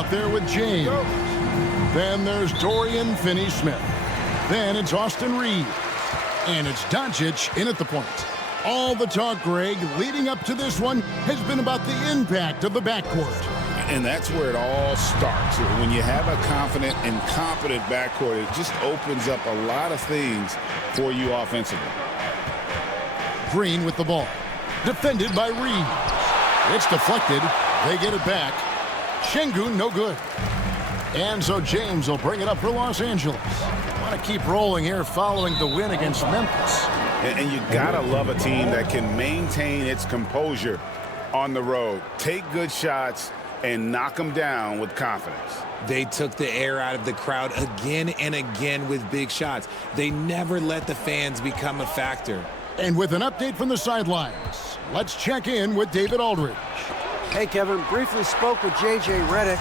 out there with James. Then there's Dorian Finney-Smith. Then it's Austin Reeves. And it's Doncic in at the point. All the talk, Greg, leading up to this one has been about the impact of the backcourt. And that's where it all starts. When you have a confident and competent backcourt, it just opens up a lot of things for you offensively. Green with the ball. Defended by Reeves. It's deflected. They get it back. Şengün, no good. And so James will bring it up for Los Angeles. Want to keep rolling here following the win against Memphis. And you got to love a team that can maintain its composure on the road. Take good shots and knock them down with confidence. They took the air out of the crowd again and again with big shots. They never let the fans become a factor. And with an update from the sidelines, let's check in with David Aldridge. Hey, Kevin. Briefly spoke with J.J. Redick.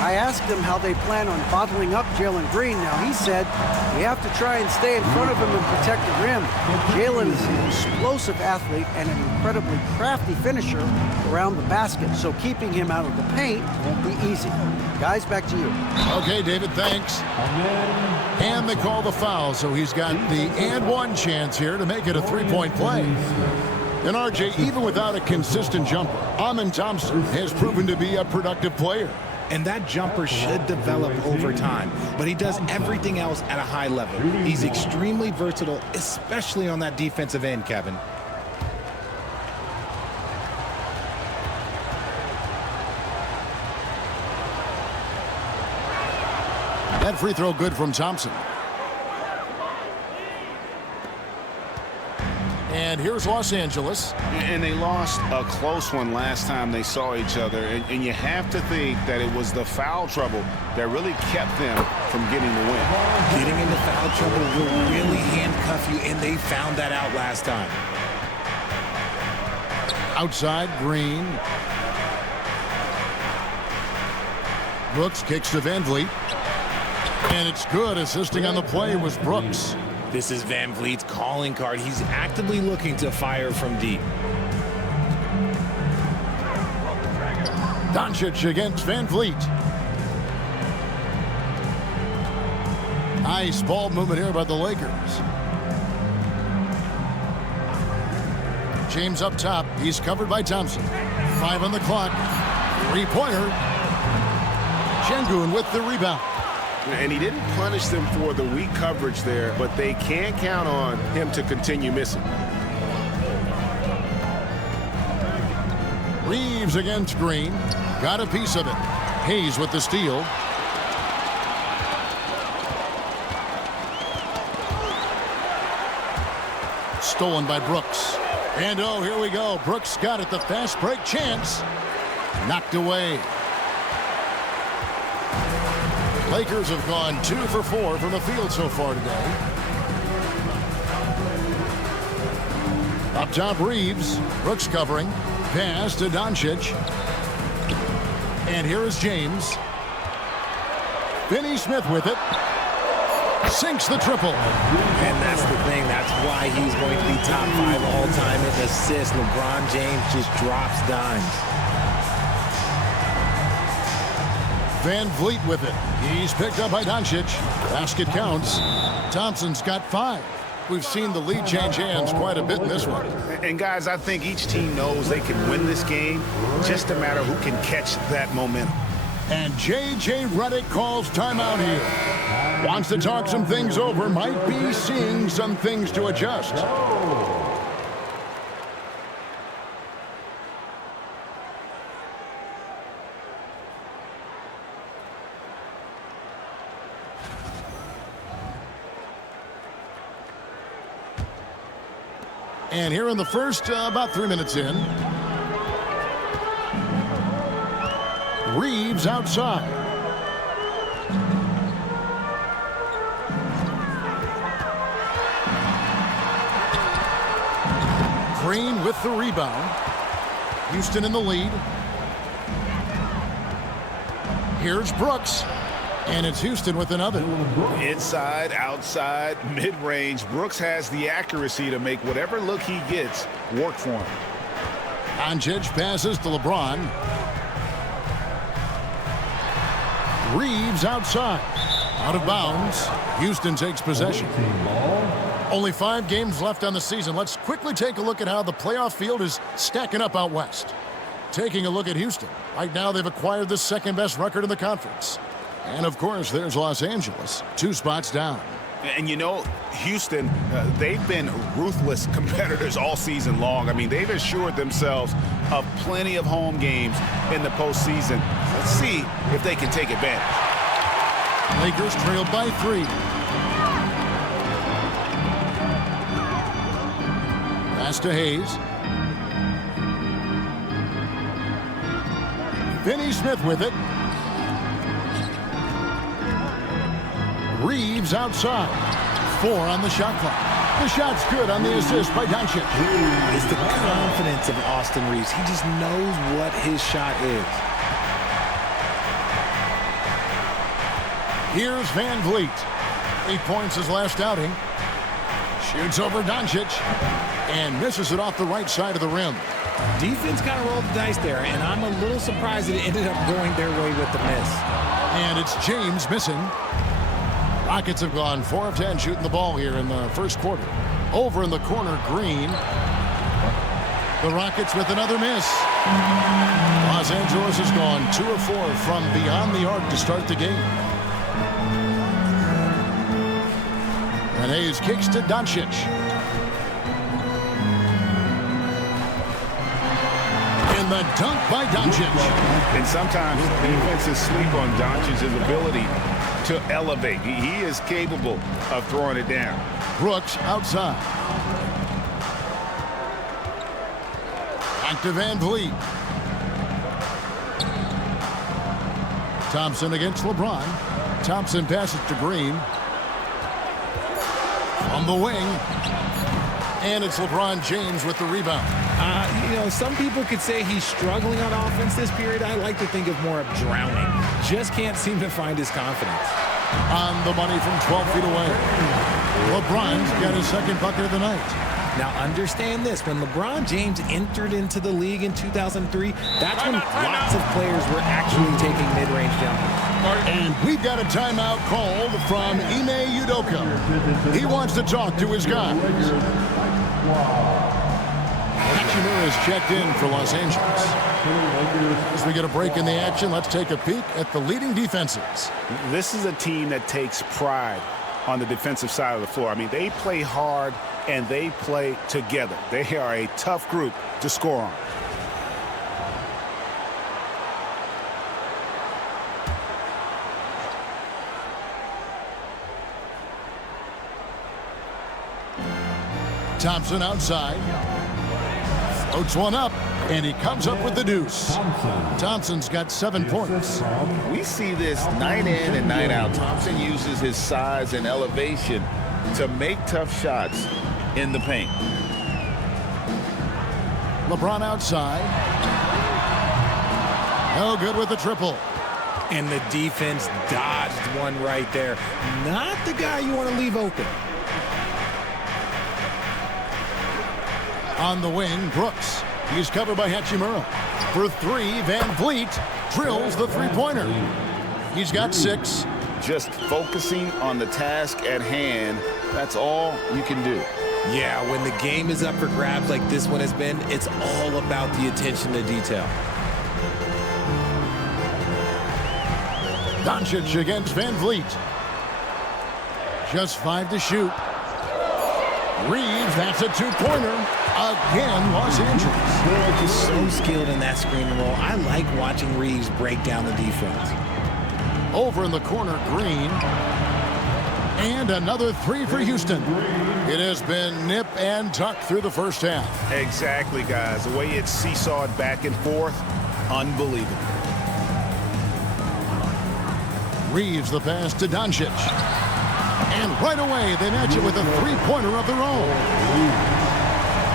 I asked him how they plan on bottling up Jalen Green. Now, he said, we have to try and stay in front of him and protect the rim. Jalen is an explosive athlete and an incredibly crafty finisher around the basket, so keeping him out of the paint won't be easy. Guys, back to you. Okay, David, thanks. And they call the foul, so he's got the and one chance here to make it a three-point play. And RJ, even without a consistent jumper, Amen Thompson has proven to be a productive player. And that jumper should develop over time, but he does everything else at a high level. He's extremely versatile, especially on that defensive end, Kevin. That free throw good from Thompson. And here's Los Angeles. And they lost a close one last time they saw each other. And you have to think that it was the foul trouble that really kept them from getting the win. Getting into foul trouble will really handcuff you, and they found that out last time. Outside, Green. Brooks kicks to Van Vliet. And it's good. Assisting on the play was Brooks. This is Van Vliet's calling card. He's actively looking to fire from deep. Doncic against Van Vliet. Nice ball movement here by the Lakers. James up top. He's covered by Thompson. 5 on the clock. Three-pointer. Şengün with the rebound. And he didn't punish them for the weak coverage there, but they can't count on him to continue missing. Reeves against Green. Got a piece of it. Hayes with the steal. Stolen by Brooks. And oh, here we go. Brooks got it. The fast break chance. Knocked away. Lakers have gone 2 for 4 from the field so far today. Up top, Reeves. Brooks covering. Pass to Doncic. And here is James. Finney-Smith with it. Sinks the triple. And that's the thing. That's why he's going to be top 5 all-time in assists. LeBron James just drops dimes. Van Vliet with it. He's picked up by Doncic. Basket counts. Thompson's got 5. We've seen the lead change hands quite a bit in this one. And guys, I think each team knows they can win this game. Just a matter who can catch that momentum. And J.J. Redick calls timeout here. Wants to talk some things over. Might be seeing some things to adjust. And here in the first, about 3 minutes in. Reeves outside. Green with the rebound. Houston in the lead. Here's Brooks. And it's Houston with another. Inside, outside, mid-range. Brooks has the accuracy to make whatever look he gets work for him. Doncic passes to LeBron. Reeves outside. Out of bounds. Houston takes possession. Only 5 games left on the season. Let's quickly take a look at how the playoff field is stacking up out west. Taking a look at Houston. Right now they've acquired the second-best record in the conference. And, of course, there's Los Angeles, 2 spots down. And, you know, Houston, they've been ruthless competitors all season long. I mean, they've assured themselves of plenty of home games in the postseason. Let's see if they can take advantage. Lakers trailed by 3. Pass to Hayes. Finney Smith with it. Reeves outside. 4 on the shot clock. The shot's good on the assist by Doncic. It's the confidence of Austin Reeves. He just knows what his shot is. Here's Van Vliet. 8 points his last outing. Shoots over Doncic and misses it off the right side of the rim. Defense kind of rolled the dice there, and I'm a little surprised that it ended up going their way with the miss. And it's James missing. Rockets have gone 4 of 10 shooting the ball here in the first quarter. Over in the corner, Green. The Rockets with another miss. Los Angeles has gone 2 of 4 from beyond the arc to start the game. And Hayes kicks to Doncic. And the dunk by Doncic. And sometimes defenses sleep on Doncic's ability to elevate. He is capable of throwing it down. Brooks outside. Back to Van Vliet. Thompson against LeBron. Thompson passes to Green. On the wing. And it's LeBron James with the rebound. You know, some people could say he's struggling on offense this period. I like to think of more of drowning. Just can't seem to find his confidence. On the money from 12 feet away. LeBron's got his second bucket of the night. Now understand this, when LeBron James entered into the league in 2003, that's when lots of players were actually taking mid-range jumpers. And we've got a timeout called from Ime Udoka. He wants to talk to his guys. Hachimura is checked in for Los Angeles. As we get a break in the action, let's take a peek at the leading defenses. This is a team that takes pride on the defensive side of the floor. I mean, they play hard and they play together. They are a tough group to score on. Thompson outside. Floats one up, and he comes up with the deuce. Thompson's got 7 points. We see this night in and night out. Thompson uses his size and elevation to make tough shots in the paint. LeBron outside. No good with the triple. And the defense dodged one right there. Not the guy you want to leave open. On the wing, Brooks. He's covered by Hachimura. For 3, Van Vliet drills the three-pointer. He's got 6. Just focusing on the task at hand, that's all you can do. Yeah, when the game is up for grabs like this one has been, it's all about the attention to detail. Doncic against Van Vliet. Just 5 to shoot. Reeves, that's a 2-pointer. Again, Los Angeles. He's so skilled in that screen and roll. I like watching Reeves break down the defense. Over in the corner, Green. And another 3 for Houston. It has been nip and tuck through the first half. Exactly, guys. The way it's seesawed back and forth, unbelievable. Reeves the pass to Doncic. And right away, they match it with a 3-pointer of their own.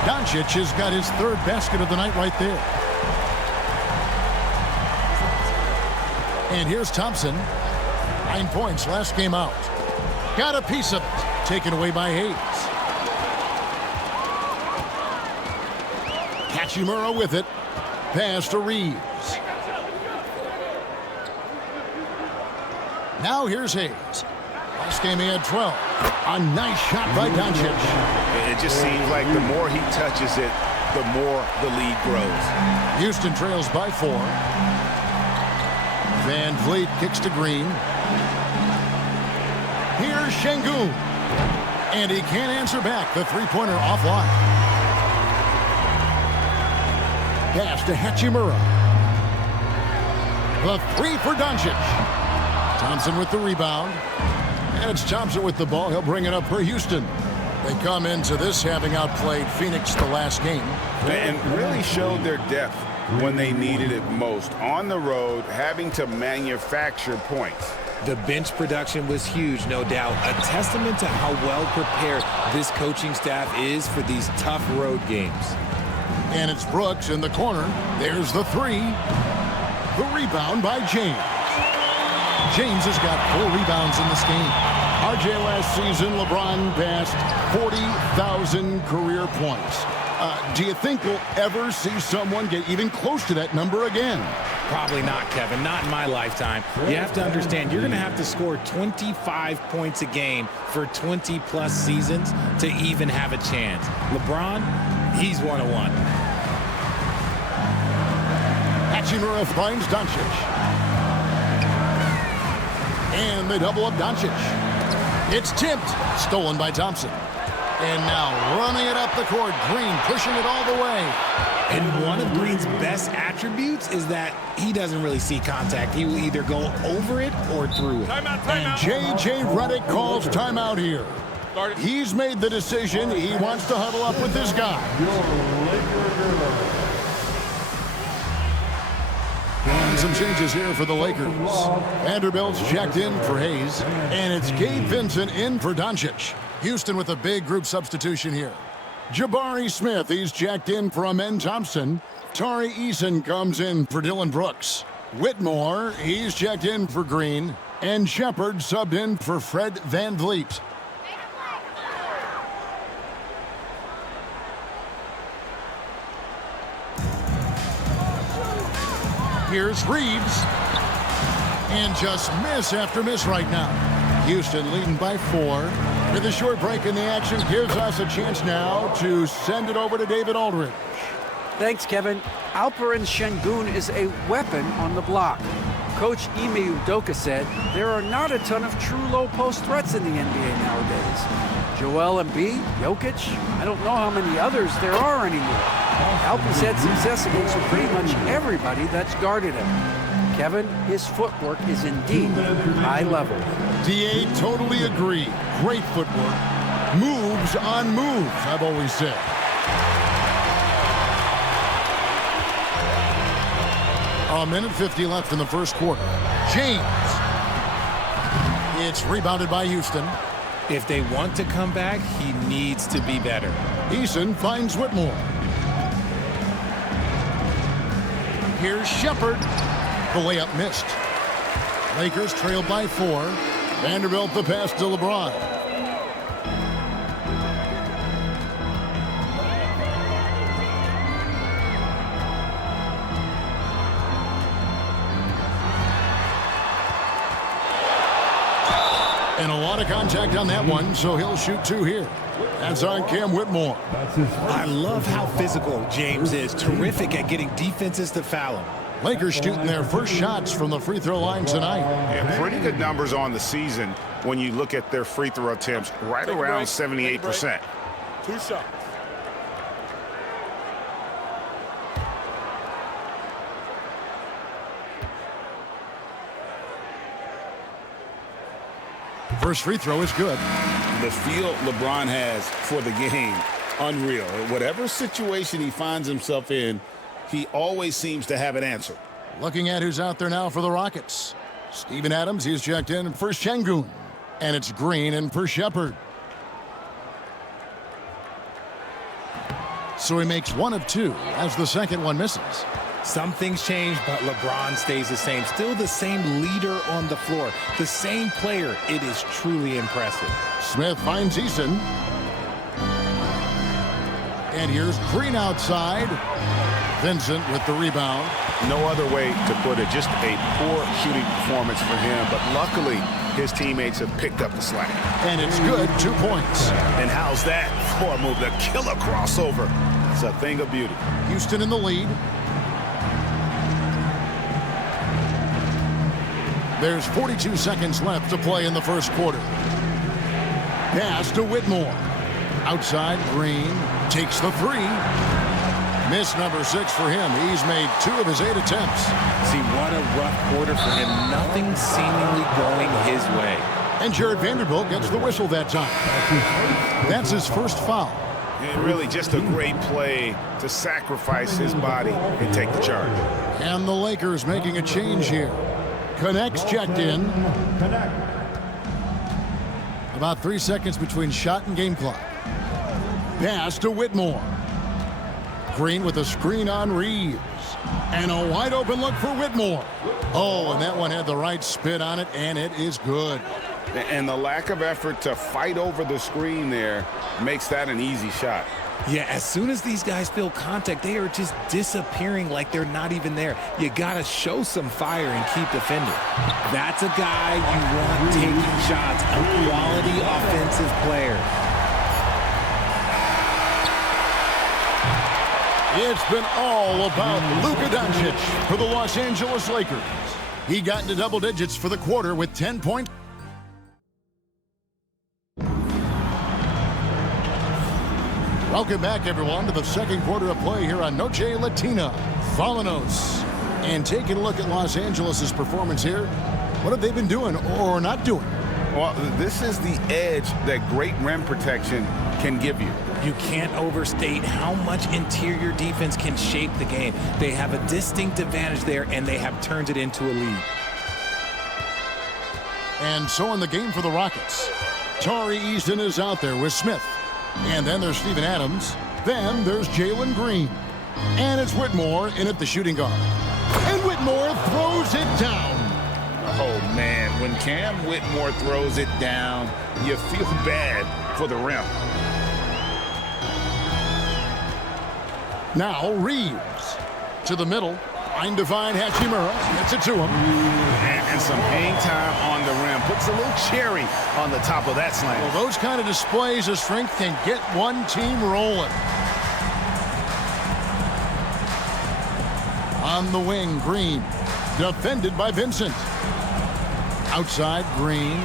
Doncic has got his 3rd basket of the night right there. And here's Thompson. 9 points last game out. Got a piece of it. Taken away by Hayes. Hachimura with it. Pass to Reeves. Now here's Hayes. Last game he had 12. A nice shot by Doncic. It just seems like the more he touches it, the more the lead grows. Houston trails by 4. Van Vliet kicks to Green. Here's Şengün. And he can't answer back. The three-pointer offline. Pass to Hachimura. The three for Doncic. Thompson with the rebound. And it's Thompson with the ball. He'll bring it up for Houston. They come into this having outplayed Phoenix the last game. And really showed their depth when they needed it most. On the road, having to manufacture points. The bench production was huge, no doubt. A testament to how well prepared this coaching staff is for these tough road games. And it's Brooks in the corner. There's the three. The rebound by James. James has got 4 rebounds in this game. RJ, last season, LeBron passed 40,000 career points. Do you think we'll ever see someone get even close to that number again? Probably not, Kevin. Not in my lifetime. You have to understand, you're going to have to score 25 points a game for 20-plus seasons to even have a chance. LeBron, he's 101. Hachimura finds Doncic. And they double up Doncic. It's tipped. Stolen by Thompson. And now running it up the court. Green pushing it all the way. And one of Green's best attributes is that he doesn't really see contact. He will either go over it or through it. And J.J. Redick calls timeout here. He's made the decision. He wants to huddle up with this guy. And some changes here for the Lakers. Vanderbilt's checked in for Hayes. And it's Gabe Vincent in for Doncic. Houston with a big group substitution here. Jabari Smith, he's checked in for Amen Thompson. Tari Eason comes in for Dylan Brooks. Whitmore, he's checked in for Green. And Shepard subbed in for Fred Van Vliet. Here's Reeves. And just miss after miss right now. Houston leading by 4. With a short break in the action gives us a chance now to send it over to David Aldridge. Thanks, Kevin. Alperen Şengün is a weapon on the block. Coach Ime Udoka said there are not a ton of true low-post threats in the NBA nowadays. Joel Embiid, Jokic, I don't know how many others there are anymore. Alpers had success against pretty much everybody that's guarded him. Kevin, his footwork is indeed high level. DA, totally agree. Great footwork. Moves on moves, I've always said. A minute 50 left in the first quarter. James. It's rebounded by Houston. If they want to come back, he needs to be better. Eason finds Whitmore. Here's Shepard. The layup missed. Lakers trailed by 4. Vanderbilt the pass to LeBron. And a lot of contact on that one, so he'll shoot 2 here. That's on Cam Whitmore. I love how physical James is. Terrific at getting defenses to foul him. Lakers shooting their first shots from the free throw line tonight. Yeah, pretty good numbers on the season when you look at their free throw attempts, right around 78%. 2 shots. First free throw is good. The feel LeBron has for the game, unreal. Whatever situation he finds himself in, he always seems to have an answer. Looking at who's out there now for the Rockets. Steven Adams, he's checked in for Şengün. And it's Green in for Shepard. So he makes 1 of 2 as the second one misses. Some things change, but LeBron stays the same. Still the same leader on the floor. The same player. It is truly impressive. Smith finds Eason. And here's Green outside. Vincent with the rebound. No other way to put it. Just a poor shooting performance for him. But luckily, his teammates have picked up the slack. And it's good. 2 points. And how's that for a move? The killer crossover. It's a thing of beauty. Houston in the lead. There's 42 seconds left to play in the first quarter. Pass to Whitmore. Outside, Green takes the three. Miss number 6 for him. He's made 2 of his 8 attempts. See, what a rough quarter for him. Nothing seemingly going his way. And Jared Vanderbilt gets the whistle that time. That's his first foul. And really just a great play to sacrifice his body and take the charge. And the Lakers making a change here. Connects checked in. About 3 seconds between shot and game clock. Pass to Whitmore. Green with a screen on Reeves. And a wide open look for Whitmore. Oh, and that one had the right spin on it, and it is good. And the lack of effort to fight over the screen there makes that an easy shot. Yeah, as soon as these guys feel contact, they are just disappearing like they're not even there. You got to show some fire and keep defending. That's a guy you want taking shots, a quality offensive player. It's been all about Luka Doncic for the Los Angeles Lakers. He got into double digits for the quarter with 10 points. Welcome back, everyone, to the second quarter of play here on Noche Latina. Falanos. And taking a look at Los Angeles' performance here, what have they been doing or not doing? Well, this is the edge that great rim protection can give you. You can't overstate how much interior defense can shape the game. They have a distinct advantage there, and they have turned it into a lead. And so in the game for the Rockets, Tari Easton is out there with Smith. And then there's Steven Adams. Then there's Jalen Green. And it's Whitmore in at the shooting guard. And Whitmore throws it down. Oh, man, when Cam Whitmore throws it down, you feel bad for the rim. Now Reeves to the middle. Fine Divine Hachimura gets it to him. And some hang time on the rim. Puts a little cherry on the top of that slam. Well, those kind of displays of strength can get one team rolling. On the wing, Green. Defended by Vincent. Outside, Green.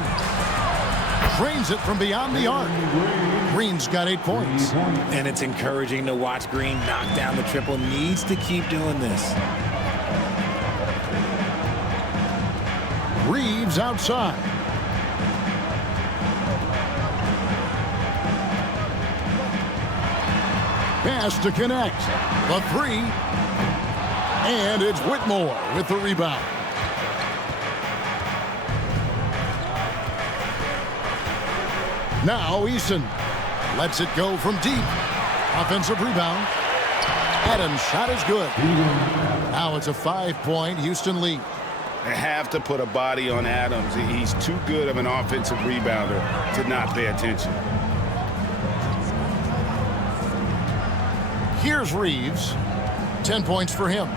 Drains it from beyond the arc. Green's got 8 points. And it's encouraging to watch Green knock down the triple. Needs to keep doing this. Reeves outside. Pass to connect. The three. And it's Whitmore with the rebound. Now Eason lets it go from deep. Offensive rebound. Adams' shot is good. Now it's a 5-point Houston lead. They have to put a body on Adams. He's too good of an offensive rebounder to not pay attention. Here's Reeves. 10 points for him.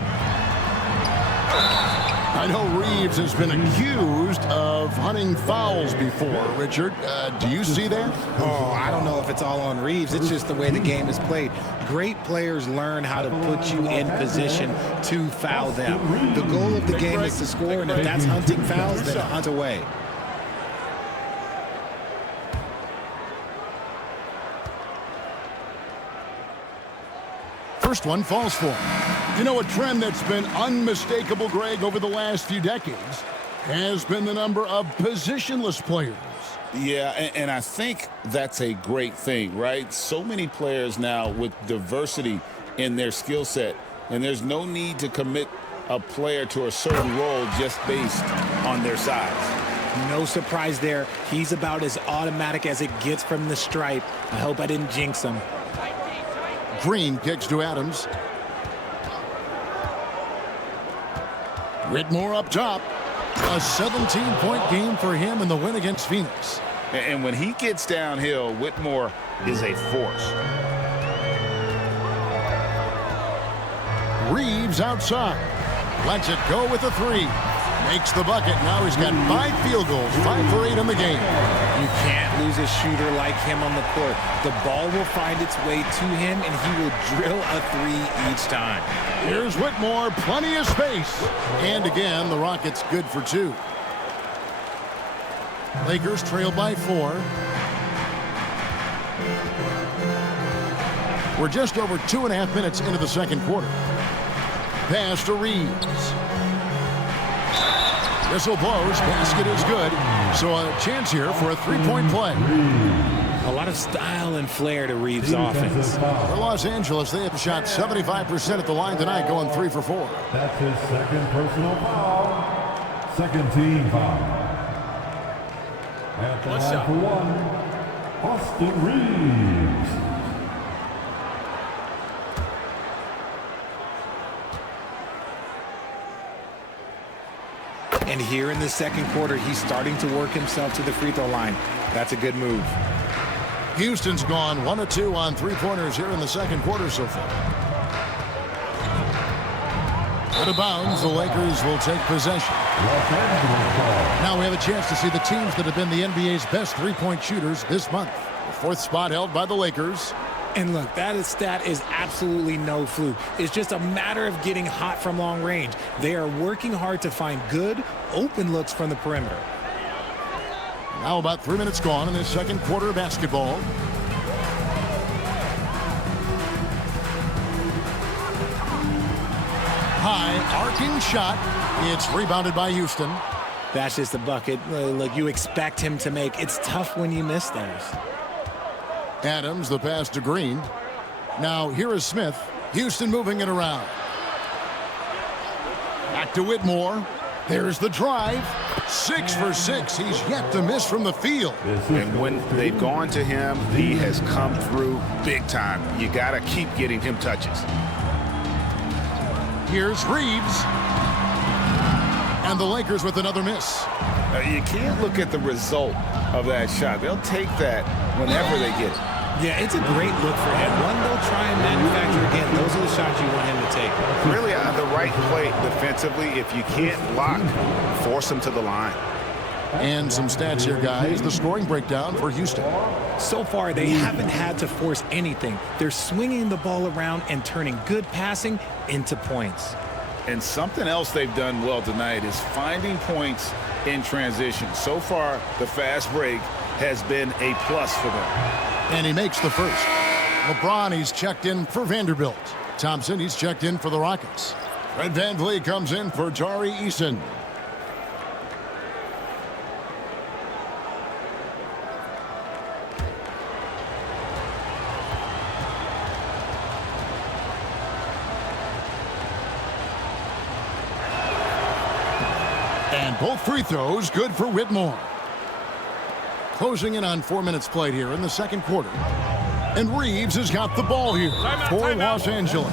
I know Reeves has been accused of hunting fouls before, Richard. Do you see that? Oh, I don't know if it's all on Reeves. It's just the way the game is played. Great players learn how to put you in position to foul them. The goal of the game is to score, and if that's hunting fouls, then hunt away. First one falls for him. You know, a trend that's been unmistakable, Greg, over the last few decades has been the number of positionless players. Yeah, and I think that's a great thing, right? So many players now with diversity in their skill set, and there's no need to commit a player to a certain role just based on their size. No surprise there. He's about as automatic as it gets from the stripe. I hope I didn't jinx him. Green kicks to Adams. Whitmore up top. A 17-point game for him in the win against Phoenix. And when he gets downhill, Whitmore is a force. Reeves outside. Lets it go with a three. Makes the bucket. Now he's got 5 field goals, 5 for 8 in the game. You can't lose a shooter like him on the court. The ball will find its way to him, and he will drill a three each time. Here's Whitmore, plenty of space. And again, the Rockets good for 2. Lakers trail by 4. We're just over 2.5 minutes into the second quarter. Pass to Reeves. Whistle blows. Basket is good. So a chance here for a three-point play. A lot of style and flair to Reeves' offense. For Los Angeles, they have shot 75% at the line tonight, going 3 for 4. That's his second personal foul. Second team foul. At the line for 1, Austin Reeves. And here in the second quarter, he's starting to work himself to the free throw line. That's a good move. Houston's gone 1 of 2 on three-pointers here in the second quarter so far. Out of bounds, the Lakers will take possession. Now we have a chance to see the teams that have been the NBA's best three-point shooters this month. The 4th spot held by the Lakers. And look, that stat is absolutely no fluke. It's just a matter of getting hot from long range. They are working hard to find good, open looks from the perimeter. Now about 3 minutes gone in this second quarter of basketball. High arcing shot. It's rebounded by Houston. That's just a bucket. Look, you expect him to make. It's tough when you miss those. Adams, the pass to Green. Now here is Smith. Houston moving it around. Back to Whitmore. There's the drive. 6 for 6. He's yet to miss from the field. And when they've gone to him, he has come through big time. You got to keep getting him touches. Here's Reeves. And the Lakers with another miss. You can't look at the result of that shot. They'll take that whenever they get it. Yeah, it's a great look for him. One they'll try and manufacture again. Those are the shots you want him to take. Really, the right play defensively. If you can't block, force him to the line. And some stats here, guys. The scoring breakdown for Houston. So far, they haven't had to force anything. They're swinging the ball around and turning good passing into points. And something else they've done well tonight is finding points in transition. So far, the fast break has been a plus for them. And he makes the first. LeBron, he's checked in for Vanderbilt. Thompson, he's checked in for the Rockets. Fred VanVleet comes in for Tari Eason. And both free throws good for Whitmore. Closing in on 4 minutes played here in the second quarter. And Reeves has got the ball here for Los Angeles.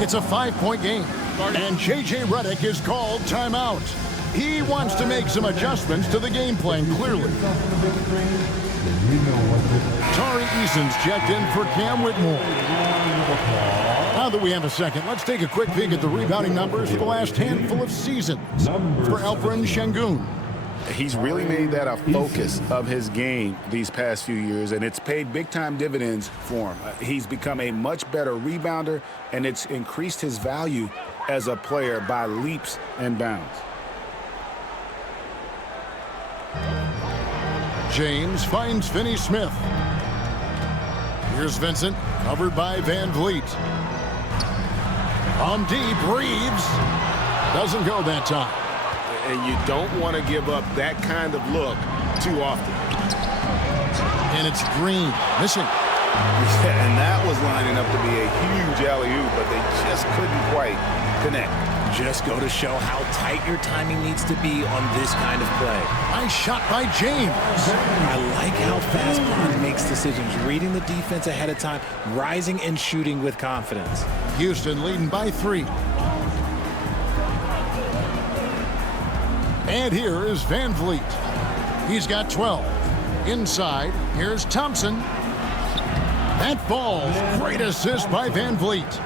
It's a 5-point game. And J.J. Redick is called timeout. He wants to make some adjustments to the game plan, clearly. Tari Eason's checked in for Cam Whitmore. Now that we have a second, let's take a quick peek at the rebounding numbers for the last handful of seasons for Alperen Şengün. He's really made that a focus of his game these past few years, and it's paid big-time dividends for him. He's become a much better rebounder, and it's increased his value as a player by leaps and bounds. James finds Finney-Smith. Here's Vincent, covered by VanVleet. From deep, Reeves. Doesn't go that time. And you don't want to give up that kind of look too often. And it's Green, missing. Yeah, and that was lining up to be a huge alley-oop, but they just couldn't quite connect. Just go to show how tight your timing needs to be on this kind of play. Nice shot by James. I like how fast Bond makes decisions, reading the defense ahead of time, rising and shooting with confidence. Houston leading by 3. And here is VanVleet. He's got 12. Inside, here's Thompson. That falls. Great assist by VanVleet.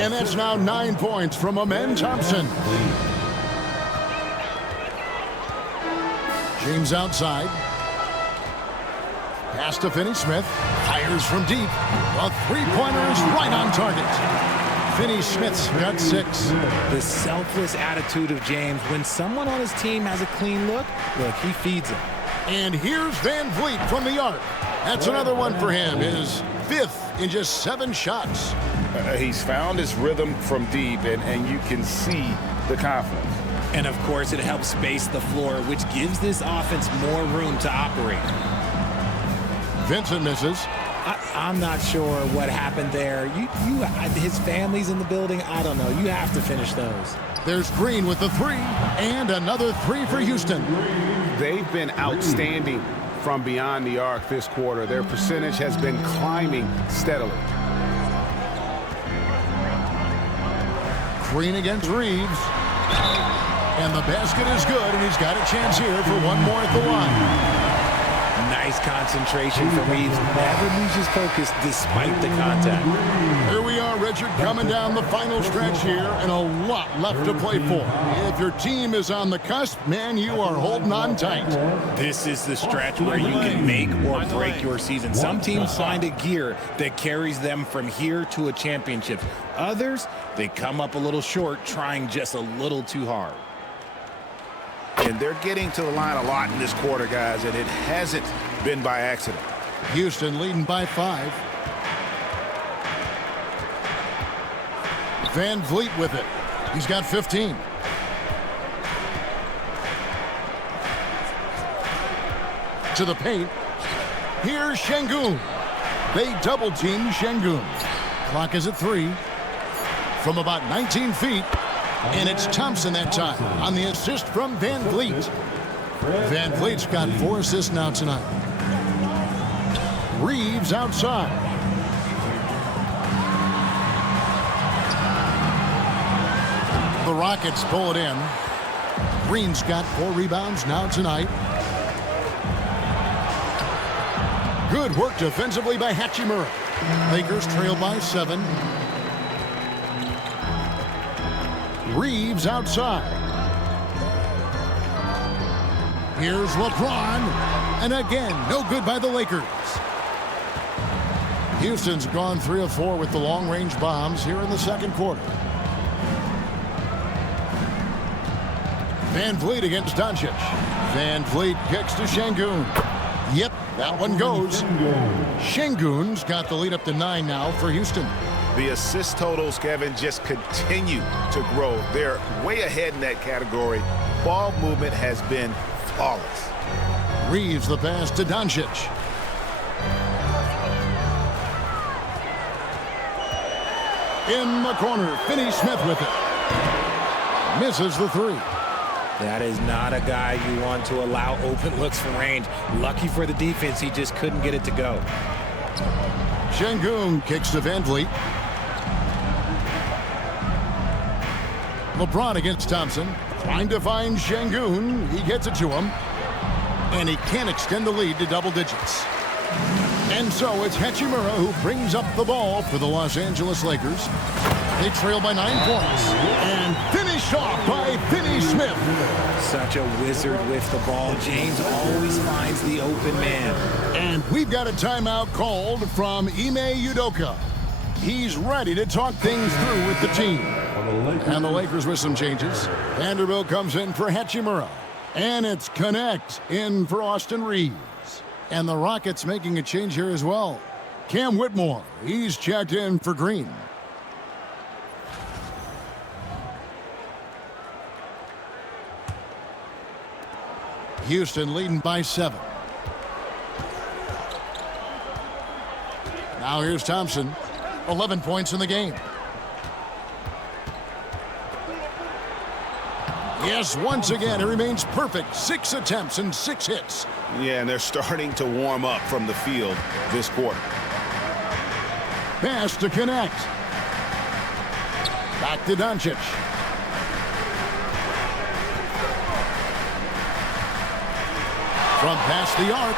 And that's now 9 points from Amen Thompson. James outside. Pass to Finney-Smith. Fires from deep. A three-pointer is right on target. Finney-Smith's got 6. The selfless attitude of James. When someone on his team has a clean look, he feeds him. And here's Van Vliet from the arc. That's another one for him. His 5th in just 7 shots. He's found his rhythm from deep, and you can see the confidence. And, of course, it helps space the floor, which gives this offense more room to operate. Vincent misses. I'm not sure what happened there. His family's in the building. I don't know. You have to finish those. There's Green with the 3, and another 3 for Houston. They've been outstanding from beyond the arc this quarter. Their percentage has been climbing steadily. Green against Reeves. And the basket is good, and he's got a chance here for one more at the line. Nice concentration for Reeves. Never loses focus despite the contact. Here we are, Richard, coming down the final stretch here, and a lot left to play for. If your team is on the cusp, man, you are holding on tight. This is the stretch where you can make or break your season. Some teams find a gear that carries them from here to a championship. Others, they come up a little short, trying just a little too hard. And they're getting to the line a lot in this quarter, guys, and it hasn't been by accident. Houston leading by 5. Van Vliet with it. He's got 15. To the paint. Here's Şengün. They double-team Şengün. Clock is at 3. From about 19 feet. And it's Thompson that time on the assist from Van Vliet. Van Vliet's got 4 assists now tonight. Reeves outside. The Rockets pull it in. Green's got 4 rebounds now tonight. Good work defensively by Hachimura. Lakers trail by 7. Reeves outside. Here's LeBron. And again, no good by the Lakers. Houston's gone 3 of 4 with the long-range bombs here in the second quarter. Van Vliet against Doncic. Van Vliet kicks to Şengün. Yep, that one goes. Şengün's got the lead up to 9 now for Houston. The assist totals, Kevin, just continue to grow. They're way ahead in that category. Ball movement has been flawless. Reeves the pass to Doncic. In the corner, Finney-Smith with it. Misses the 3. That is not a guy you want to allow open looks from range. Lucky for the defense, he just couldn't get it to go. Şengün kicks to Van Vliet. LeBron against Thompson. Trying to find Şengün. He gets it to him. And he can't extend the lead to double digits. And so it's Hachimura who brings up the ball for the Los Angeles Lakers. They trail by 9 points. And finished off by Finney-Smith. Such a wizard with the ball. James always finds the open man. And we've got a timeout called from Ime Udoka. He's ready to talk things through with the team. And the Lakers with some changes. Vanderbilt comes in for Hachimura. And it's Connect in for Austin Reeves. And the Rockets making a change here as well. Cam Whitmore, he's checked in for Green. Houston leading by 7. Now here's Thompson. 11 points in the game. Yes, once again, it remains perfect. 6 attempts and 6 hits. Yeah, and they're starting to warm up from the field this quarter. Pass to Connect. Back to Doncic. From past the arc,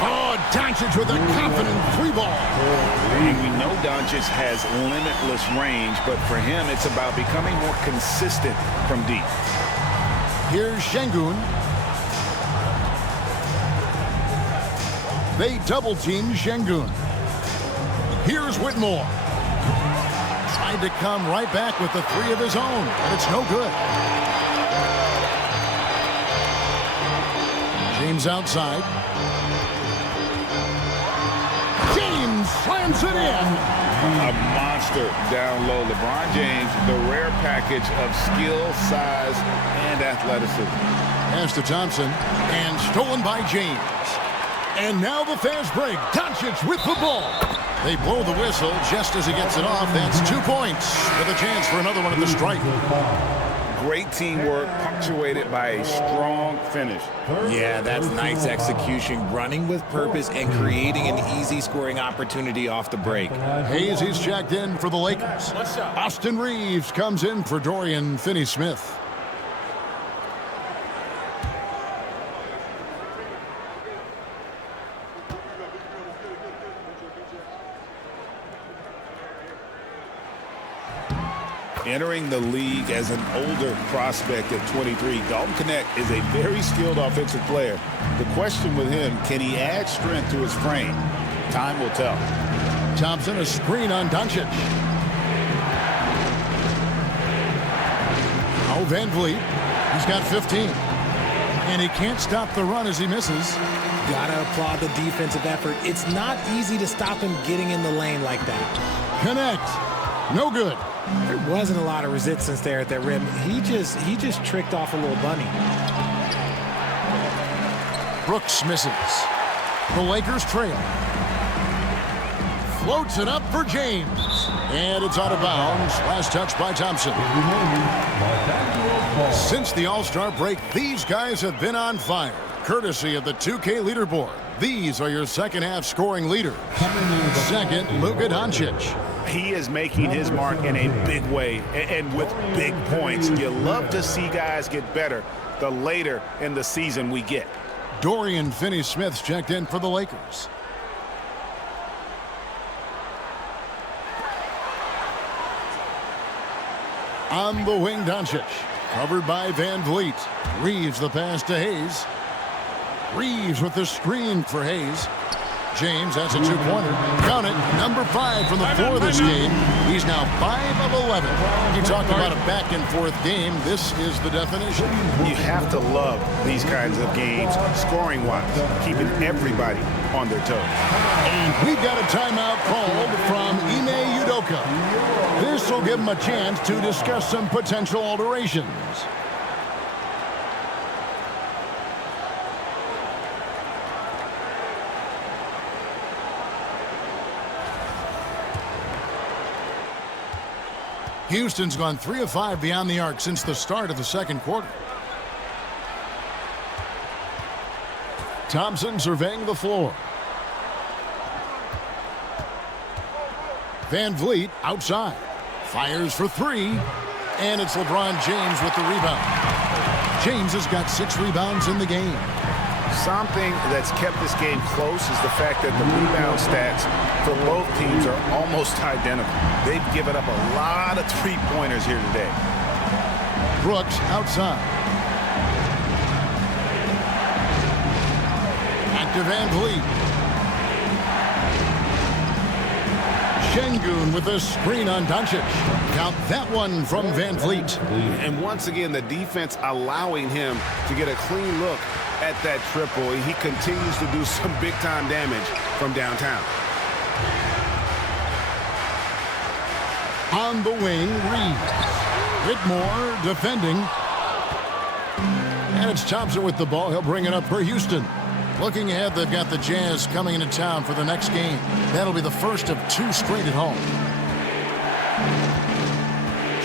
Oh, Doncic with a confident three ball. And we know Doncic has limitless range, but for him, it's about becoming more consistent from deep. Here's Şengün. They double-team Şengün. Here's Whitmore. Tried to come right back with the three of his own, but it's no good. James outside. James slams it in. A monster down low. LeBron James, the rare package of skill, size, and athleticism. Pass to Thompson, and stolen by James. And now the fast break. Doncic with the ball. They blow the whistle just as he gets it off. That's 2 points with a chance for another one at the stripe. Great teamwork punctuated by a strong finish. Yeah, that's nice execution, running with purpose and creating an easy scoring opportunity off the break. Hayes, he's checked in for the Lakers. Austin Reeves comes in for Dorian Finney-Smith. Entering the league as an older prospect at 23, Dalton Knecht is a very skilled offensive player. The question with him, can he add strength to his frame? Time will tell. Thompson, a screen on Doncic. Now Van Vliet, he's got 15. And he can't stop the run as he misses. Gotta applaud the defensive effort. It's not easy to stop him getting in the lane like that. Connect, no good. There wasn't a lot of resistance there at that rim. He just tricked off a little bunny. Brooks misses. The Lakers trail. Floats it up for James. And it's out of bounds. Last touch by Thompson. Since the All-Star break, these guys have been on fire. Courtesy of the 2K leaderboard. These are your second half scoring leaders. Second, Luka Doncic. He is making his mark in a big way and with big points. You love to see guys get better the later in the season we get. Dorian Finney-Smith's checked in for the Lakers. On the wing, Doncic. Covered by Van Vliet. Reeves the pass to Hayes. Reeves with the screen for Hayes. James has a two-pointer. Count it, number 5 from the floor this game. He's now 5 of 11. You talked about a back-and-forth game. This is the definition. You have to love these kinds of games, scoring-wise, keeping everybody on their toes. And we've got a timeout called from Ime Udoka. This will give him a chance to discuss some potential alterations. Houston's gone 3 of 5 beyond the arc since the start of the second quarter. Thompson surveying the floor. Van Vliet outside. Fires for 3. And it's LeBron James with the rebound. James has got 6 rebounds in the game. Something that's kept this game close is the fact that the rebound stats for both teams are almost identical. They've given up a lot of three-pointers here today. Brooks outside. Back to Van Vliet. Şengün with a screen on Doncic. Count that one from Van Vliet. And once again, the defense allowing him to get a clean look at that triple. He continues to do some big-time damage from downtown. On the wing, Reeves. Whitmore defending. And it's Thompson with the ball. He'll bring it up for Houston. Looking ahead, they've got the Jazz coming into town for the next game. That'll be the first of 2 straight at home.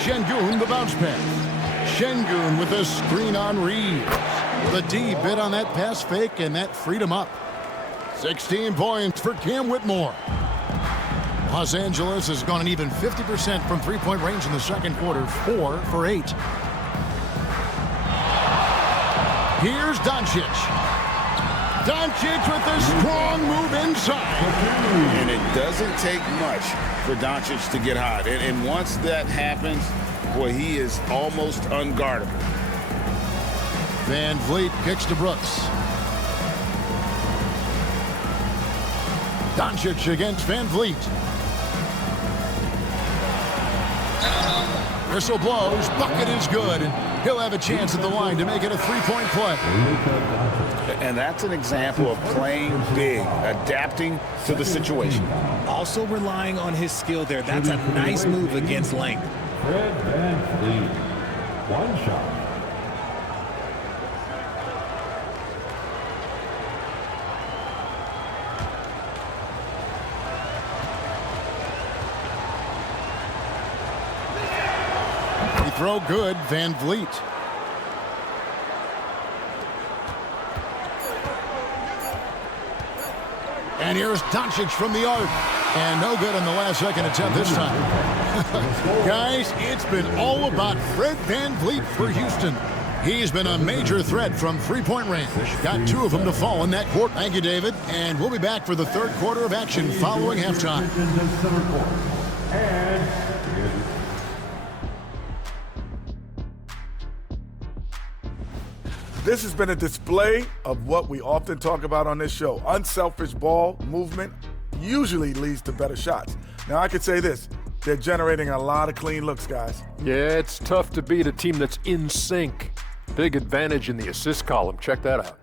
Şengün, the bounce pass. Şengün with a screen on Reeves. The D bit on that pass fake, and that freed him up. 16 points for Cam Whitmore. Los Angeles has gone an even 50% from three-point range in the second quarter, 4 for 8. Here's Doncic. Doncic with a strong move inside. And it doesn't take much for Doncic to get hot. And once that happens, boy, he is almost unguardable. Van Vliet kicks to Brooks. Doncic against Van Vliet. Whistle blows. Bucket is good. And he'll have a chance at the line to make it a three-point play. And that's an example of playing big, adapting to the situation. Also relying on his skill there. That's a nice move against length. Fred Van Vliet. One shot. Throw good, Van Vliet. And here's Doncic from the arc. And no good on the last second attempt this time. Guys, it's been all about Fred Van Vliet for Houston. He's been a major threat from three-point range. Got two of them to fall in that quarter. Thank you, David. And we'll be back for the third quarter of action following halftime. This has been a display of what we often talk about on this show. Unselfish ball movement usually leads to better shots. Now, I could say this. They're generating a lot of clean looks, guys. Yeah, it's tough to beat a team that's in sync. Big advantage in the assist column. Check that out.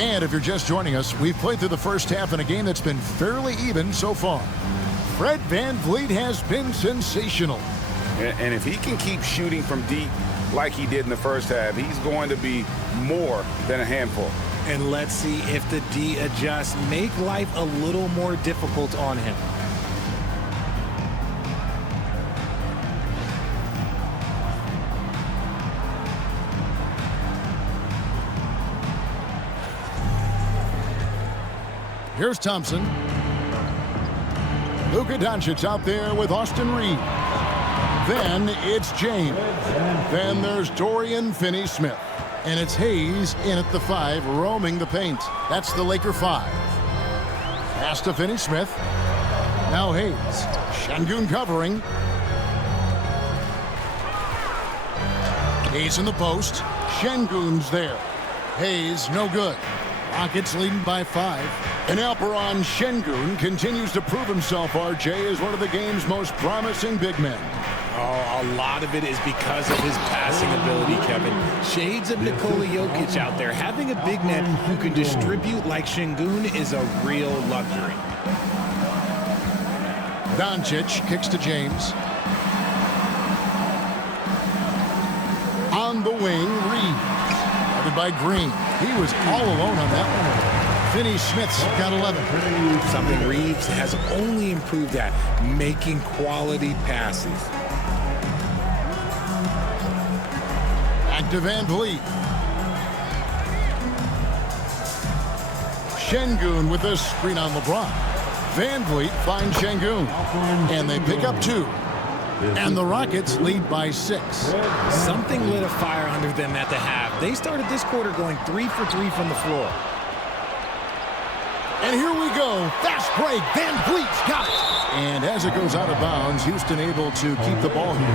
And if you're just joining us, we've played through the first half in a game that's been fairly even so far. Fred Van Vliet has been sensational. And if he can keep shooting from deep like he did in the first half, he's going to be more than a handful. And let's see if the D adjusts, make life a little more difficult on him. Here's Thompson. Luka Doncic out there with Austin Reeves. Then it's James. Then there's Dorian Finney-Smith. And it's Hayes in at the 5, roaming the paint. That's the Laker 5. Pass to Finney-Smith. Now Hayes. Şengün covering. Hayes in the post. Şengün's there. Hayes, no good. Rockets leading by 5. And Alperen Şengün continues to prove himself, RJ, as one of the game's most promising big men. Oh, a lot of it is because of his passing ability, Kevin. Shades of Nikola Jokic out there. Having a big man who can distribute like Şengün is a real luxury. Doncic kicks to James. On the wing, Reeves. Guarded by Green. He was all alone on that one. Finney-Smith's got 11. Something Reeves has only improved at, making quality passes. Back to Van Vliet. Şengün with a screen on LeBron. Van Vliet finds Şengün. And they pick up 2. And the Rockets lead by 6. Something lit a fire under them at the half. They started this quarter going 3 for 3 from the floor. And here we go. Fast break. Van Vliet's got it. And as it goes out of bounds, Houston able to keep the ball here.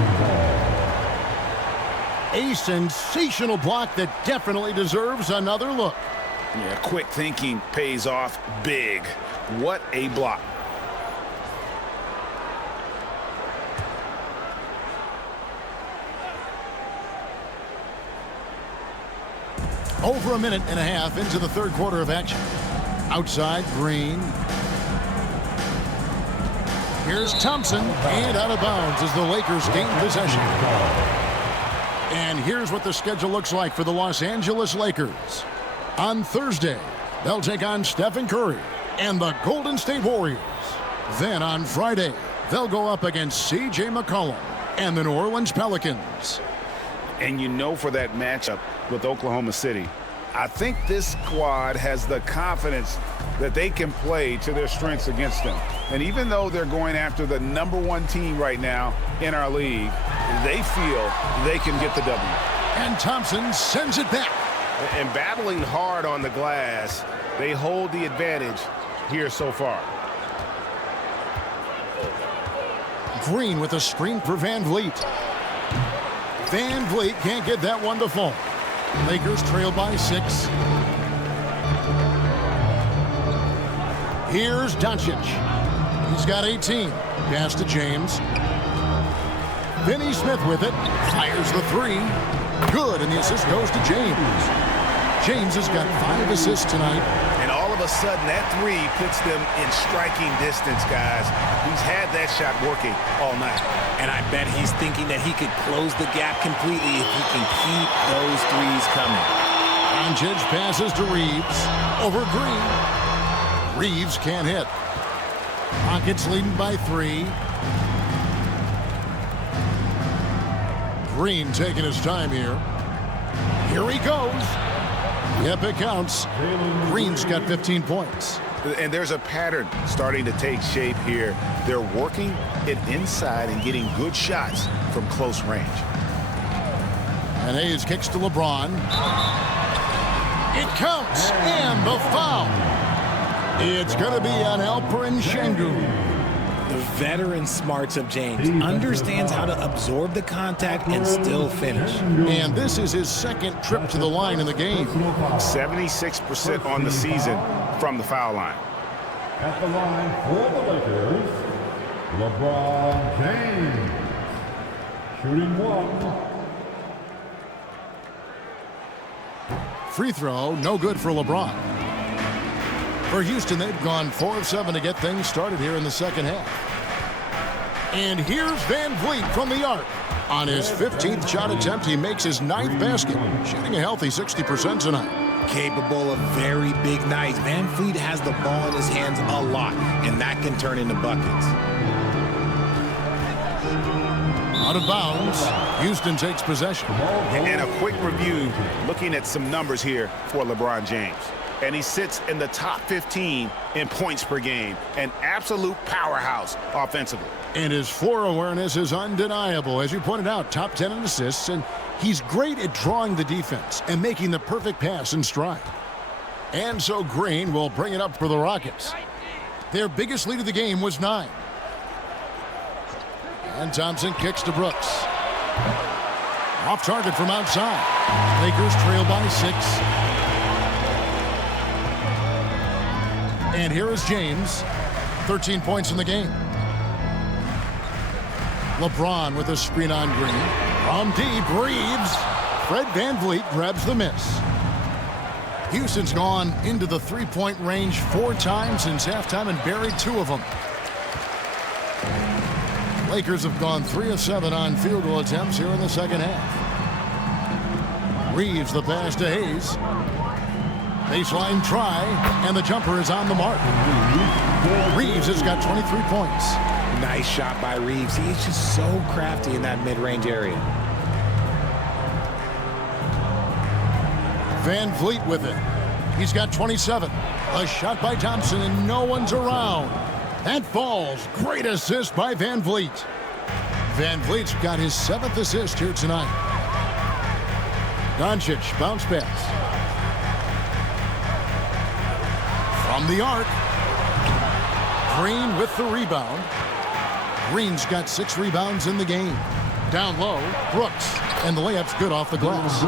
A sensational block that definitely deserves another look. Yeah, quick thinking pays off big. What a block. Over a minute and a half into the third quarter of action. Outside, Green. Here's Thompson, and out of bounds as the Lakers gain possession. And here's what the schedule looks like for the Los Angeles Lakers. On Thursday, they'll take on Stephen Curry and the Golden State Warriors. Then on Friday, they'll go up against C.J. McCollum and the New Orleans Pelicans. And you know, for that matchup with Oklahoma City, I think this squad has the confidence that they can play to their strengths against them. And even though they're going after the #1 team right now in our league, they feel they can get the W. And Thompson sends it back. And battling hard on the glass, they hold the advantage here so far. Green with a screen for Van Vliet. Van Vliet can't get that one to fall. Lakers trail by 6. Here's Doncic. He's got 18. Pass to James. Finney Smith with it. Fires the 3. Good, and the assist goes to James. James has got 5 assists tonight. And all of a sudden, that 3 puts them in striking distance, guys. He's had that shot working all night. And I bet he's thinking that he could close the gap completely if he can keep those 3s coming. Doncic passes to Reeves. Over Green. Reeves can't hit. Rockets leading by 3. Green taking his time here. Here he goes. Yep, it counts. Green's got 15 points. And there's a pattern starting to take shape here. They're working it inside and getting good shots from close range. And Hayes kicks to LeBron. It counts, and the foul. It's going to be on Alperen Sengun. The veteran smarts of James understands how to absorb the contact and still finish. And this is his second trip to the line in the game. 76% on the season from the foul line. At the line for the Lakers, LeBron James. Shooting 1. Free throw, no good for LeBron. For Houston, they've gone 4 of 7 to get things started here in the second half. And here's Van Vliet from the arc. On his 15th shot attempt, he makes his 9th basket, shooting a healthy 60% tonight. Capable of very big nights. Van Vliet has the ball in his hands a lot, and that can turn into buckets. Out of bounds, Houston takes possession. And a quick review, looking at some numbers here for LeBron James. And he sits in the top 15 in points per game. An absolute powerhouse offensively. And his floor awareness is undeniable. As you pointed out, top 10 in assists, and he's great at drawing the defense and making the perfect pass in stride. And so Green will bring it up for the Rockets. Their biggest lead of the game was 9. And Thompson kicks to Brooks. Off target from outside. Lakers trail by 6. And here is James. 13 points in the game. LeBron with a screen on Green. From deep, Reeves. Fred Van Vliet grabs the miss. Houston's gone into the three-point range 4 times since halftime and buried 2 of them. Lakers have gone 3 of 7 on field goal attempts here in the second half. Reeves the pass to Hayes. Baseline try, and the jumper is on the mark. Reeves has got 23 points. Nice shot by Reeves. He's just so crafty in that mid-range area. Van Vliet with it. He's got 27. A shot by Thompson, and no one's around. That falls. Great assist by Van Vliet. Van Vliet's got his 7th assist here tonight. Doncic, bounce pass. From the arc. Green with the rebound. Green's got 6 rebounds in the game. Down low, Brooks. And the layup's good off the glass.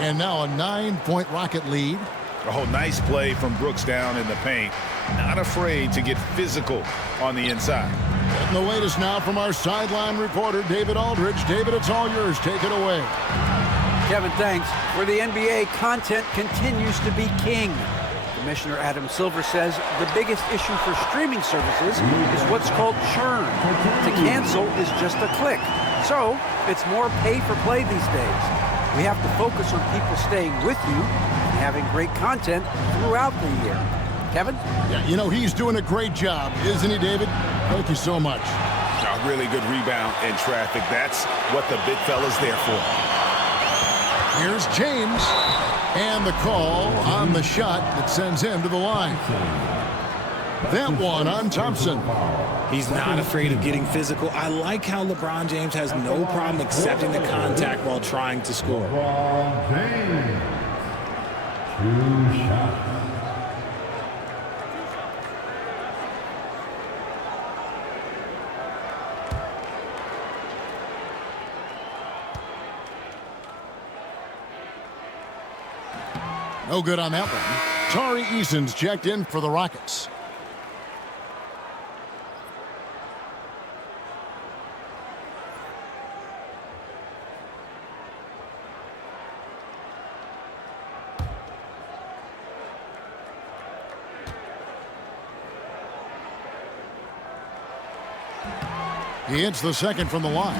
And now a 9-point Rocket lead. Oh, nice play from Brooks down in the paint. Not afraid to get physical on the inside. And the latest now from our sideline reporter, David Aldridge. David, it's all yours. Take it away. Kevin, thanks. For the NBA, content continues to be king. Commissioner Adam Silver says the biggest issue for streaming services is what's called churn. To cancel is just a click. So it's more pay for play these days. We have to focus on people staying with you and having great content throughout the year. Kevin? Yeah, you know, he's doing a great job, isn't he, David? Thank you so much. A really good rebound in traffic. That's what the big fella's there for. Here's James. And the call on the shot that sends him to the line. That one on Thompson. He's not afraid of getting physical. I like how LeBron James has no problem accepting the contact while trying to score. LeBron James. 2 shots. No good on that one. Tari Eason's checked in for the Rockets. He hits the second from the line.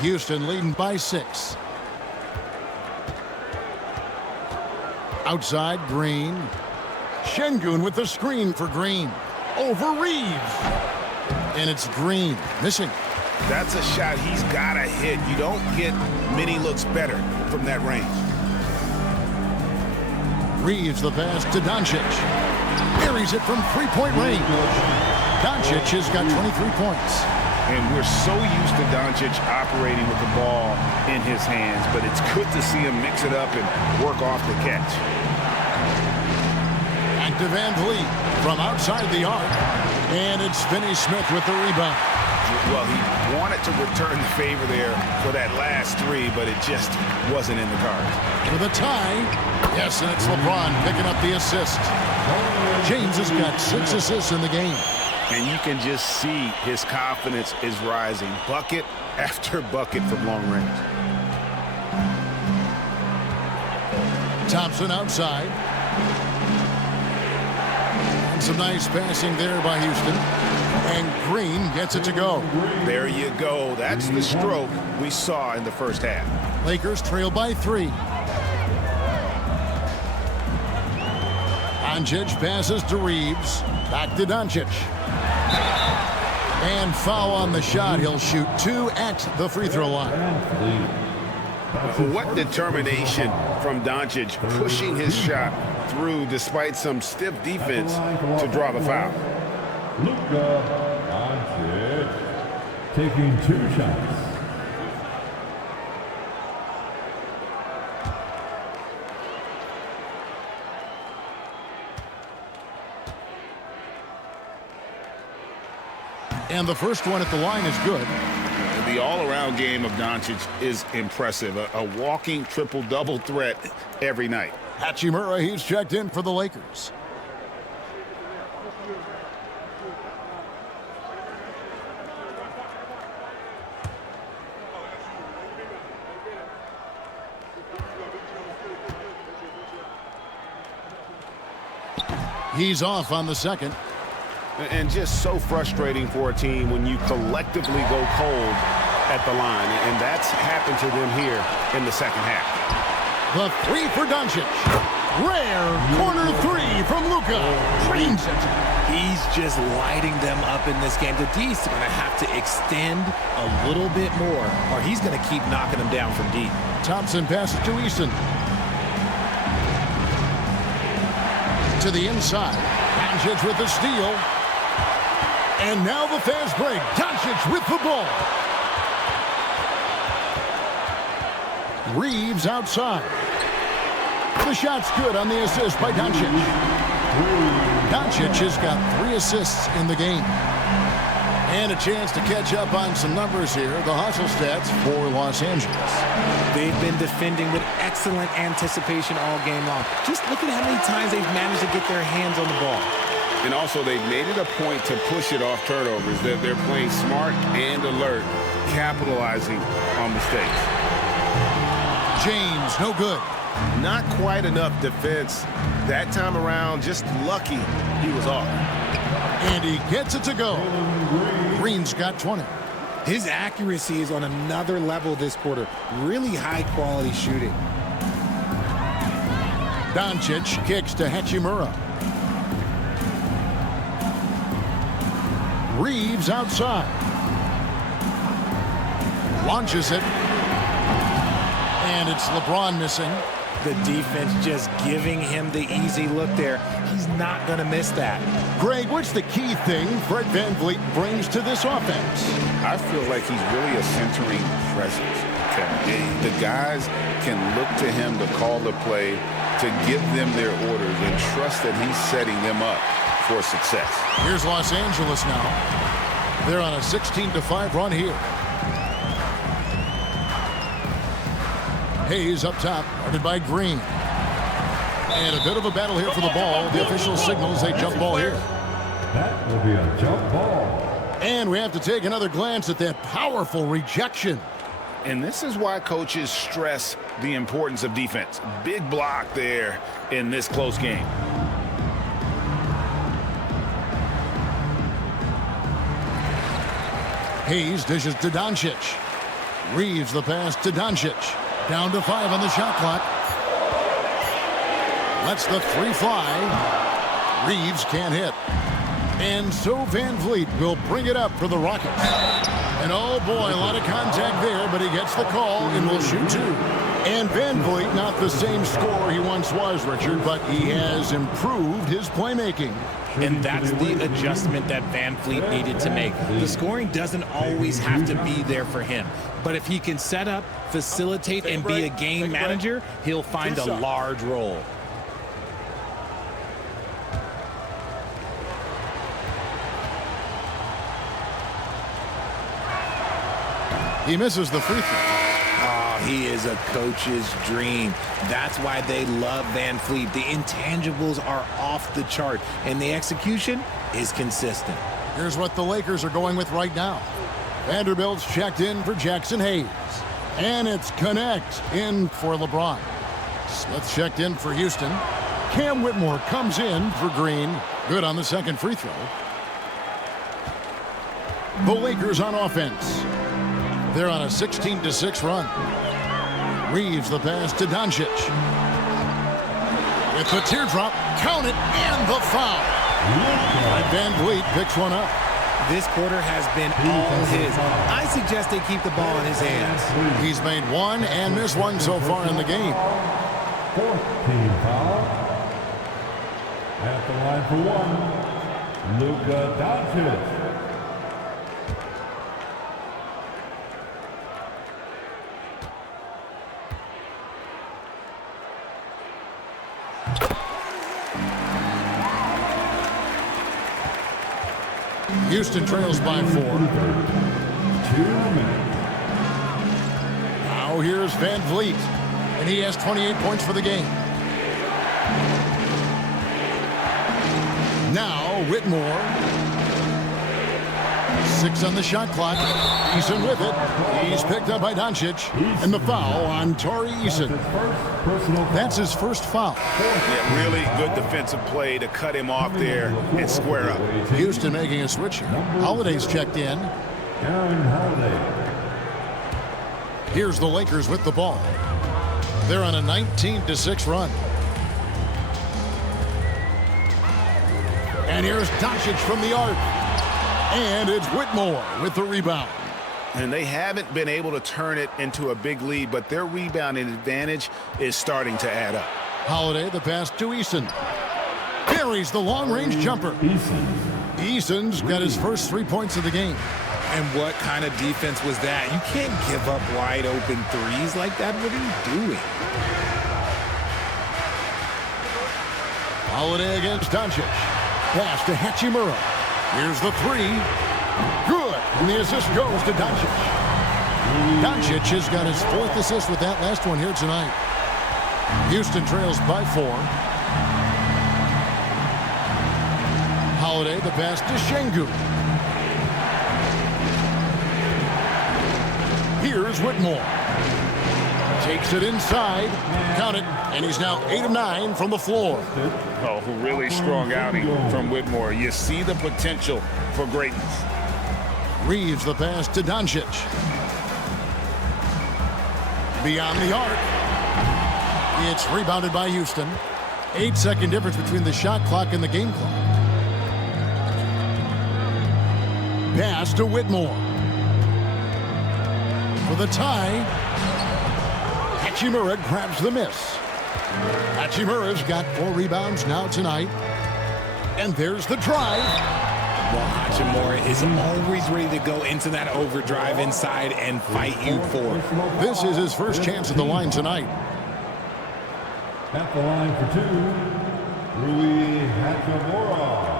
Houston leading by 6. Outside, Green. Şengün with the screen for Green. Over Reeves. And it's Green missing. That's a shot he's got to hit. You don't get many looks better from that range. Reeves the pass to Doncic. Buries it from three-point range. Doncic has got 23 points. And we're so used to Doncic operating with the ball in his hands, but it's good to see him mix it up and work off the catch. Back to Van Vliet from outside the arc. And it's Finney-Smith with the rebound. Well, he wanted to return the favor there for that last 3, but it just wasn't in the cards. For the tie. Yes, and it's LeBron picking up the assist. James has got 6 assists in the game. And you can just see his confidence is rising. Bucket after bucket from long range. Thompson outside. And some nice passing there by Houston. And Green gets it to go. There you go. That's the stroke we saw in the first half. Lakers trail by 3. Doncic passes to Reeves. Back to Doncic. And foul on the shot. He'll shoot 2 at the free throw line. What determination from Doncic, pushing his shot through despite some stiff defense to draw the foul. Luka Doncic taking 2 shots. And the first one at the line is good. The all-around game of Doncic is impressive. A walking triple-double threat every night. Hachimura, he's checked in for the Lakers. He's off on the second. And just so frustrating for a team when you collectively go cold at the line. And that's happened to them here in the second half. The 3 for Doncic. Rare corner 3 from Luka. Drains it. He's just lighting them up in this game. The D's going to have to extend a little bit more, or he's going to keep knocking them down from deep. Thompson passes to Easton. To the inside. Doncic with the steal. And now the fast break. Doncic with the ball. Reeves outside. The shot's good on the assist by Doncic. Doncic has got 3 assists in the game. And a chance to catch up on some numbers here. The hustle stats for Los Angeles. They've been defending with excellent anticipation all game long. Just look at how many times they've managed to get their hands on the ball. And also, they've made it a point to push it off turnovers. They're playing smart and alert, capitalizing on mistakes. James, no good. Not quite enough defense that time around. Just lucky he was off. And he gets it to go. Green's got 20. His accuracy is on another level this quarter. Really high-quality shooting. Doncic kicks to Hachimura. Reeves outside. Launches it. And it's LeBron missing. The defense just giving him the easy look there. He's not going to miss that. Greg, what's the key thing Fred VanVleet brings to this offense? I feel like he's really a centering presence. The guys can look to him to call the play, to give them their orders, and trust that he's setting them up for success. Here's Los Angeles now. They're on a 16-5 run here. Hayes up top, guarded by Green. And a bit of a battle here for the ball. The official signals a jump ball here. That will be a jump ball. And we have to take another glance at that powerful rejection. And this is why coaches stress the importance of defense. Big block there in this close game. Hayes dishes to Doncic. Reeves the pass to Doncic. Down to 5 on the shot clock. Lets the 3 fly. Reeves can't hit. And so VanVleet will bring it up for the Rockets. And oh boy, a lot of contact there, but he gets the call and will shoot 2. And VanVleet, not the same scorer he once was, Richard, but he has improved his playmaking. And that's the adjustment that VanVleet needed to make. The scoring doesn't always have to be there for him. But if he can set up, facilitate, and be a game manager, he'll find a large role. He misses the free throw. Oh, he is a coach's dream. That's why they love VanVleet. The intangibles are off the chart, and the execution is consistent. Here's what the Lakers are going with right now. Vanderbilt's checked in for Jackson Hayes. And it's Connect in for LeBron. Smith checked in for Houston. Cam Whitmore comes in for Green. Good on the second free throw. The Lakers on offense. They're on a 16-6 run. Reeves the pass to Doncic. With the teardrop, count it, and the foul. And VanVleet picks one up. This quarter has been all his. I suggest they keep the ball in his hands. He's made one and missed one so far in the game. 4th team foul. At the line for 1, Luka Doncic. Houston trails by 4. 2 minutes. Now here's VanVleet, and he has 28 points for the game. Now Whitmore. 6 on the shot clock. Eason with it. He's picked up by Doncic. And the foul on Torrey Eason. That's his first foul. Yeah, really good defensive play to cut him off there and square up. Houston making a switch here. Holiday's checked in. Here's the Lakers with the ball. They're on a 19-6 run. And here's Doncic from the arc. And it's Whitmore with the rebound. And they haven't been able to turn it into a big lead, but their rebounding advantage is starting to add up. Holiday, the pass to Eason. Carries the long-range jumper. Eason's got his first 3 points of the game. And what kind of defense was that? You can't give up wide open threes like that. What are you doing? Holiday against Doncic. Pass to Hachimura. Here's the 3. Good. And the assist goes to Doncic. Doncic has got his 4th assist with that last one here tonight. Houston trails by 4. Holiday, the pass to Şengün. Here's Whitmore. Takes it inside. Count it. And he's now 8 of 9 from the floor. Oh, really strong outing from Whitmore. You see the potential for greatness. Reeves the pass to Doncic. Beyond the arc. It's rebounded by Houston. 8-second difference between the shot clock and the game clock. Pass to Whitmore. For the tie. Hachimura grabs the miss. Hachimura's got 4 rebounds now tonight. And there's the drive. Well, Hachimura is always ready to go into that overdrive inside and fight you for it. This is his first chance at the line tonight. At the line for 2, Rui Hachimura.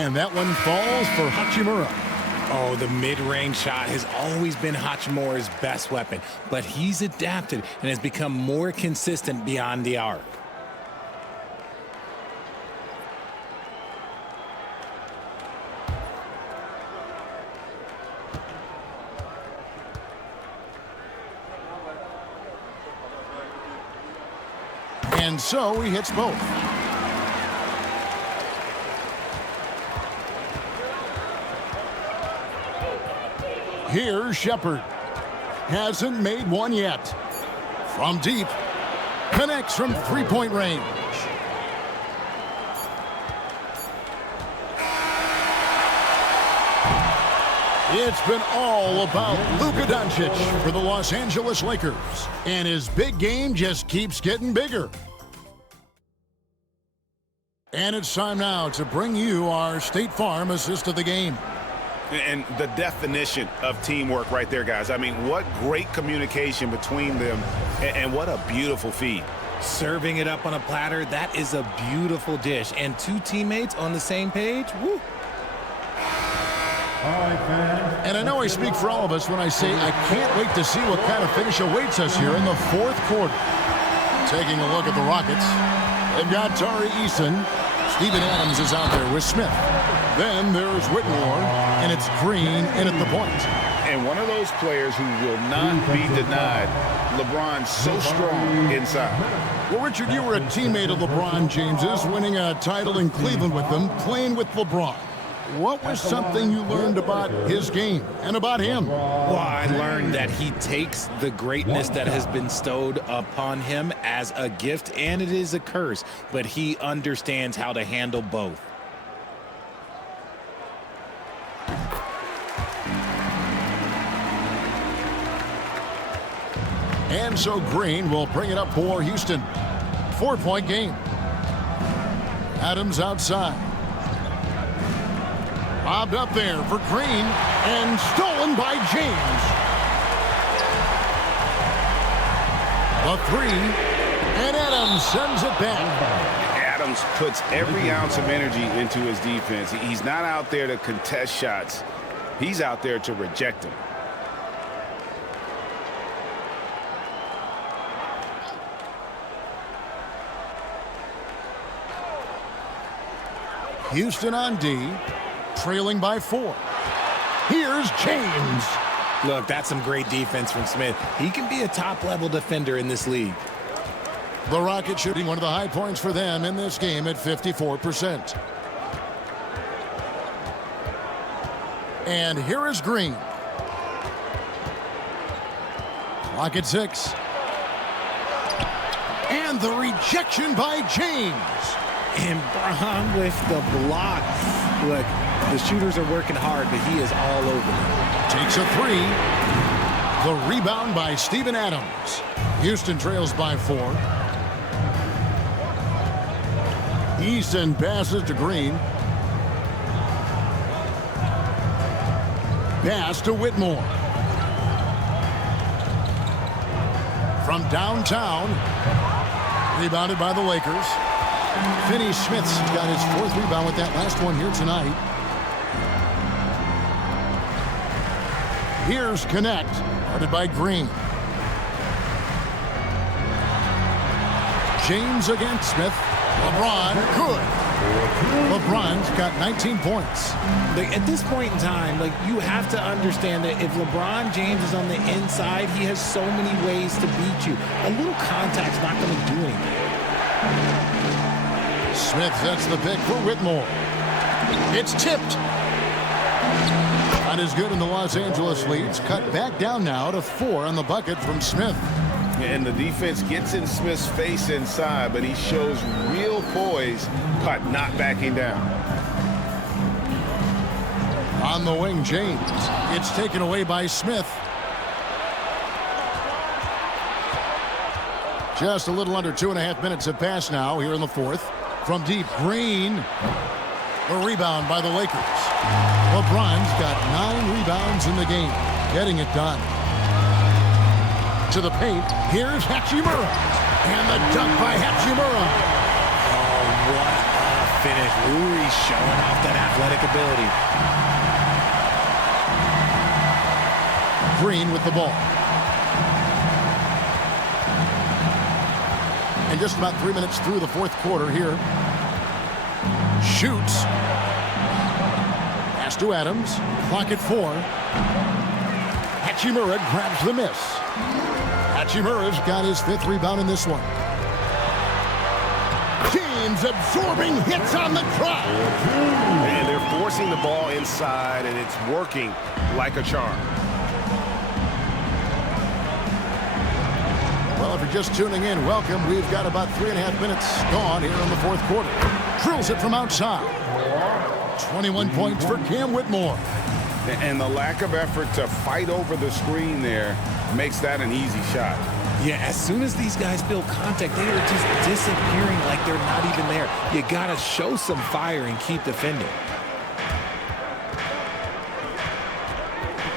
And that one falls for Hachimura. Oh, the mid-range shot has always been Hachimura's best weapon, but he's adapted and has become more consistent beyond the arc. And so he hits both. Here's Shepard. Hasn't made one yet. From deep. Connects from three-point range. It's been all about Luka Doncic for the Los Angeles Lakers. And his big game just keeps getting bigger. And it's time now to bring you our State Farm assist of the game. And the definition of teamwork right there, guys. I mean, what great communication between them, and what a beautiful feed. Serving it up on a platter, that is a beautiful dish. And 2 teammates on the same page, woo. And I know I speak for all of us when I say I can't wait to see what kind of finish awaits us here in the 4th quarter. Taking a look at the Rockets, they've got Tari Eason. Steven Adams is out there with Smith. Then there's Whitmore, and it's Green in at the point. And one of those players who will not be denied. LeBron's so strong inside. Well, Richard, you were a teammate of LeBron James's, winning a title in Cleveland with them, playing with LeBron. What was something you learned about his game and about him? Well, I learned that he takes the greatness that has been bestowed upon him as a gift, and it is a curse, but he understands how to handle both. And so Green will bring it up for Houston. 4-point game. Adams outside. Bobbed up there for Green and stolen by James. A 3, and Adams sends it back. Adams puts every ounce of energy into his defense. He's not out there to contest shots. He's out there to reject them. Houston on D, trailing by 4. Here's James. Look, that's some great defense from Smith. He can be a top-level defender in this league. The Rockets shooting one of the high points for them in this game at 54%. And here is Green. Clock at 6. And the rejection by James. And Braun with the block. Look, the shooters are working hard, but he is all over them. Takes a 3. The rebound by Steven Adams. Houston trails by 4. Easton passes to Green. Pass to Whitmore. From downtown. Rebounded by the Lakers. Finney Smith's got his 4th rebound with that last one here tonight. Here's Connect, guarded by Green. James against Smith. LeBron, good. LeBron's got 19 points. At this point in time, you have to understand that if LeBron James is on the inside, he has so many ways to beat you. A little contact's not going to do anything. Smith sets the pick for Whitmore. It's tipped. Not as good in the Los Angeles leads. Cut back down now to 4 on the bucket from Smith. And the defense gets in Smith's face inside, but he shows real poise, but not backing down. On the wing, James. It's taken away by Smith. Just a little under 2.5 minutes have passed now here in the fourth. From deep, Green. A rebound by the Lakers. LeBron's got 9 rebounds in the game. Getting it done. To the paint. Here's Hachimura. And the dunk by Hachimura. Oh, what a finish. Uri's showing off that athletic ability. Green with the ball. And just about 3 minutes through the fourth quarter here. Shoots. Pass to Adams. Clock at 4. Hachimura grabs the miss. Hachimura's got his 5th rebound in this one. James absorbing hits on the drive. And they're forcing the ball inside, and it's working like a charm. Well, if you're just tuning in, welcome. We've got about 3.5 minutes gone here in the fourth quarter. Drills it from outside. 21 points for Cam Whitmore. And the lack of effort to fight over the screen there makes that an easy shot. Yeah, as soon as these guys feel contact, they are just disappearing like they're not even there. You got to show some fire and keep defending.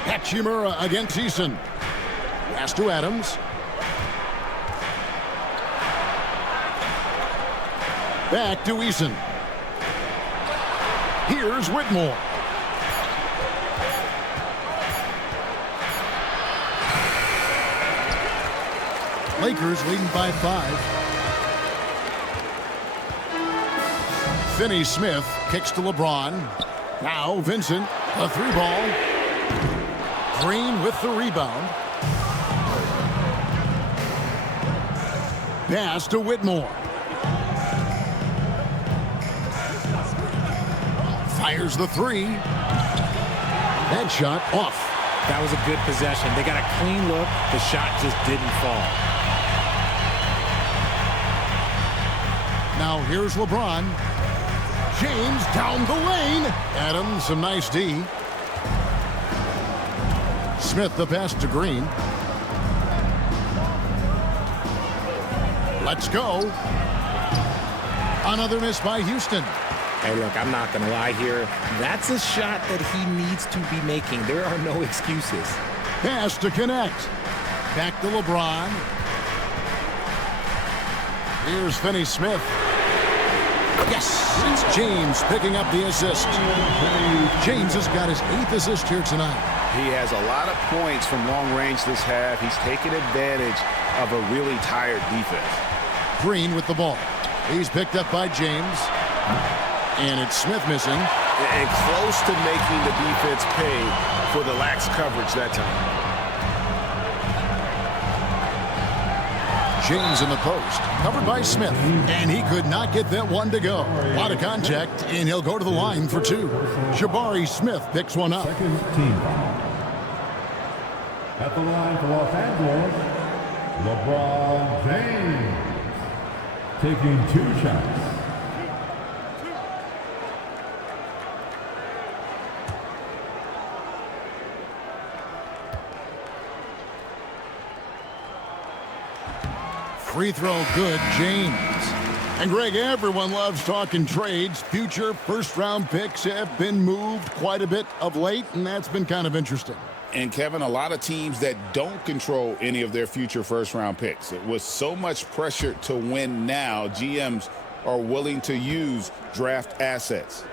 Hachimura against Eason. Pass to Adams. Back to Eason. Here's Whitmore. Lakers leading by 5. Finney Smith kicks to LeBron. Now Vincent, a 3-ball. Green with the rebound. Pass to Whitmore. Fires the 3. That shot off. That was a good possession. They got a clean look. The shot just didn't fall. Now here's LeBron. James down the lane. Adams, some nice D. Smith the pass to Green. Let's go. Another miss by Houston. Hey, look, I'm not going to lie here. That's a shot that he needs to be making. There are no excuses. Pass to connect. Back to LeBron. Here's Finney Smith. Yes, it's James picking up the assist. James has got his 8th assist here tonight. He has a lot of points from long range this half. He's taken advantage of a really tired defense. Green with the ball. He's picked up by James. And it's Smith missing. And close to making the defense pay for the lax coverage that time. James in the post, covered by Smith, and he could not get that one to go. A lot of contact, and he'll go to the line for 2. Jabari Smith picks one up. Second team foul. At the line for Los Angeles, LeBron James taking 2 shots. Free throw good, James. And Greg, everyone loves talking trades. Future first-round picks have been moved quite a bit of late, and that's been kind of interesting. And, Kevin, a lot of teams that don't control any of their future first-round picks. With so much pressure to win now, GMs are willing to use draft assets.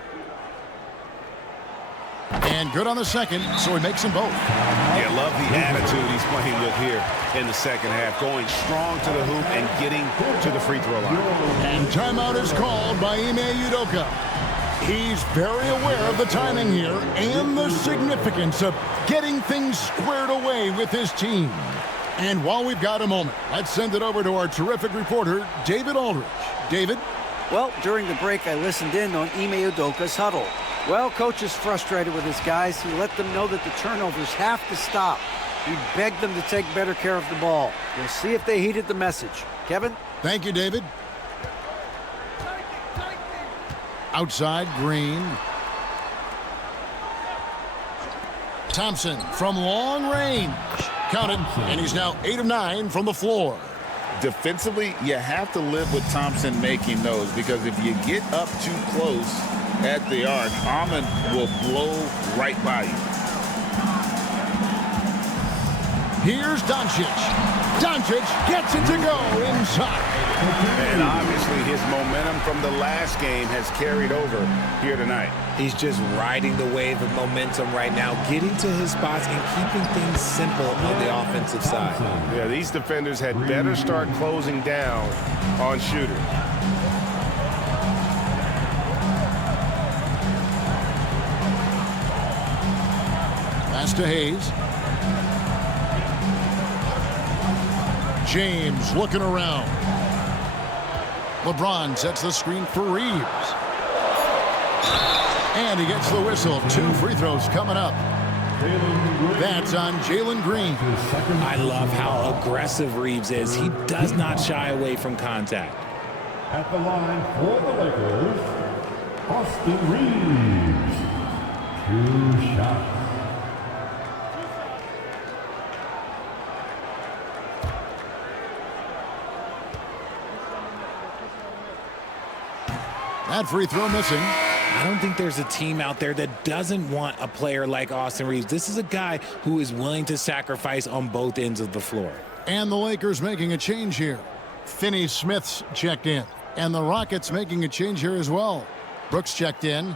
And good on the second, so he makes them both. Yeah, love the attitude he's playing with here in the second half. Going strong to the hoop and getting to the free throw line. And timeout is called by Ime Udoka. He's very aware of the timing here and the significance of getting things squared away with his team. And while we've got a moment, let's send it over to our terrific reporter, David Aldridge. David? Well, during the break, I listened in on Ime Udoka's huddle. Well, coach is frustrated with his guys. He let them know that the turnovers have to stop. He begged them to take better care of the ball. We'll see if they heeded the message. Kevin? Thank you, David. Outside, Green. Thompson from long range. Counted, and he's now 8 of 9 from the floor. Defensively, you have to live with Thompson making those, because if you get up too close at the arc, Ahmed will blow right by you. Here's Doncic. Doncic gets it to go inside. And obviously his momentum from the last game has carried over here tonight. He's just riding the wave of momentum right now, getting to his spots and keeping things simple on the offensive side. Yeah, these defenders had better start closing down on shooters. Pass to Hayes. James looking around. LeBron sets the screen for Reeves. And he gets the whistle. 2 free throws coming up. That's on Jalen Green. I love how aggressive Reeves is. He does not shy away from contact. At the line for the Lakers, Austin Reeves. 2 shots. That free throw missing. I don't think there's a team out there that doesn't want a player like Austin Reeves. This is a guy who is willing to sacrifice on both ends of the floor. And the Lakers making a change here. Finney-Smith's checked in. And the Rockets making a change here as well. Brooks checked in.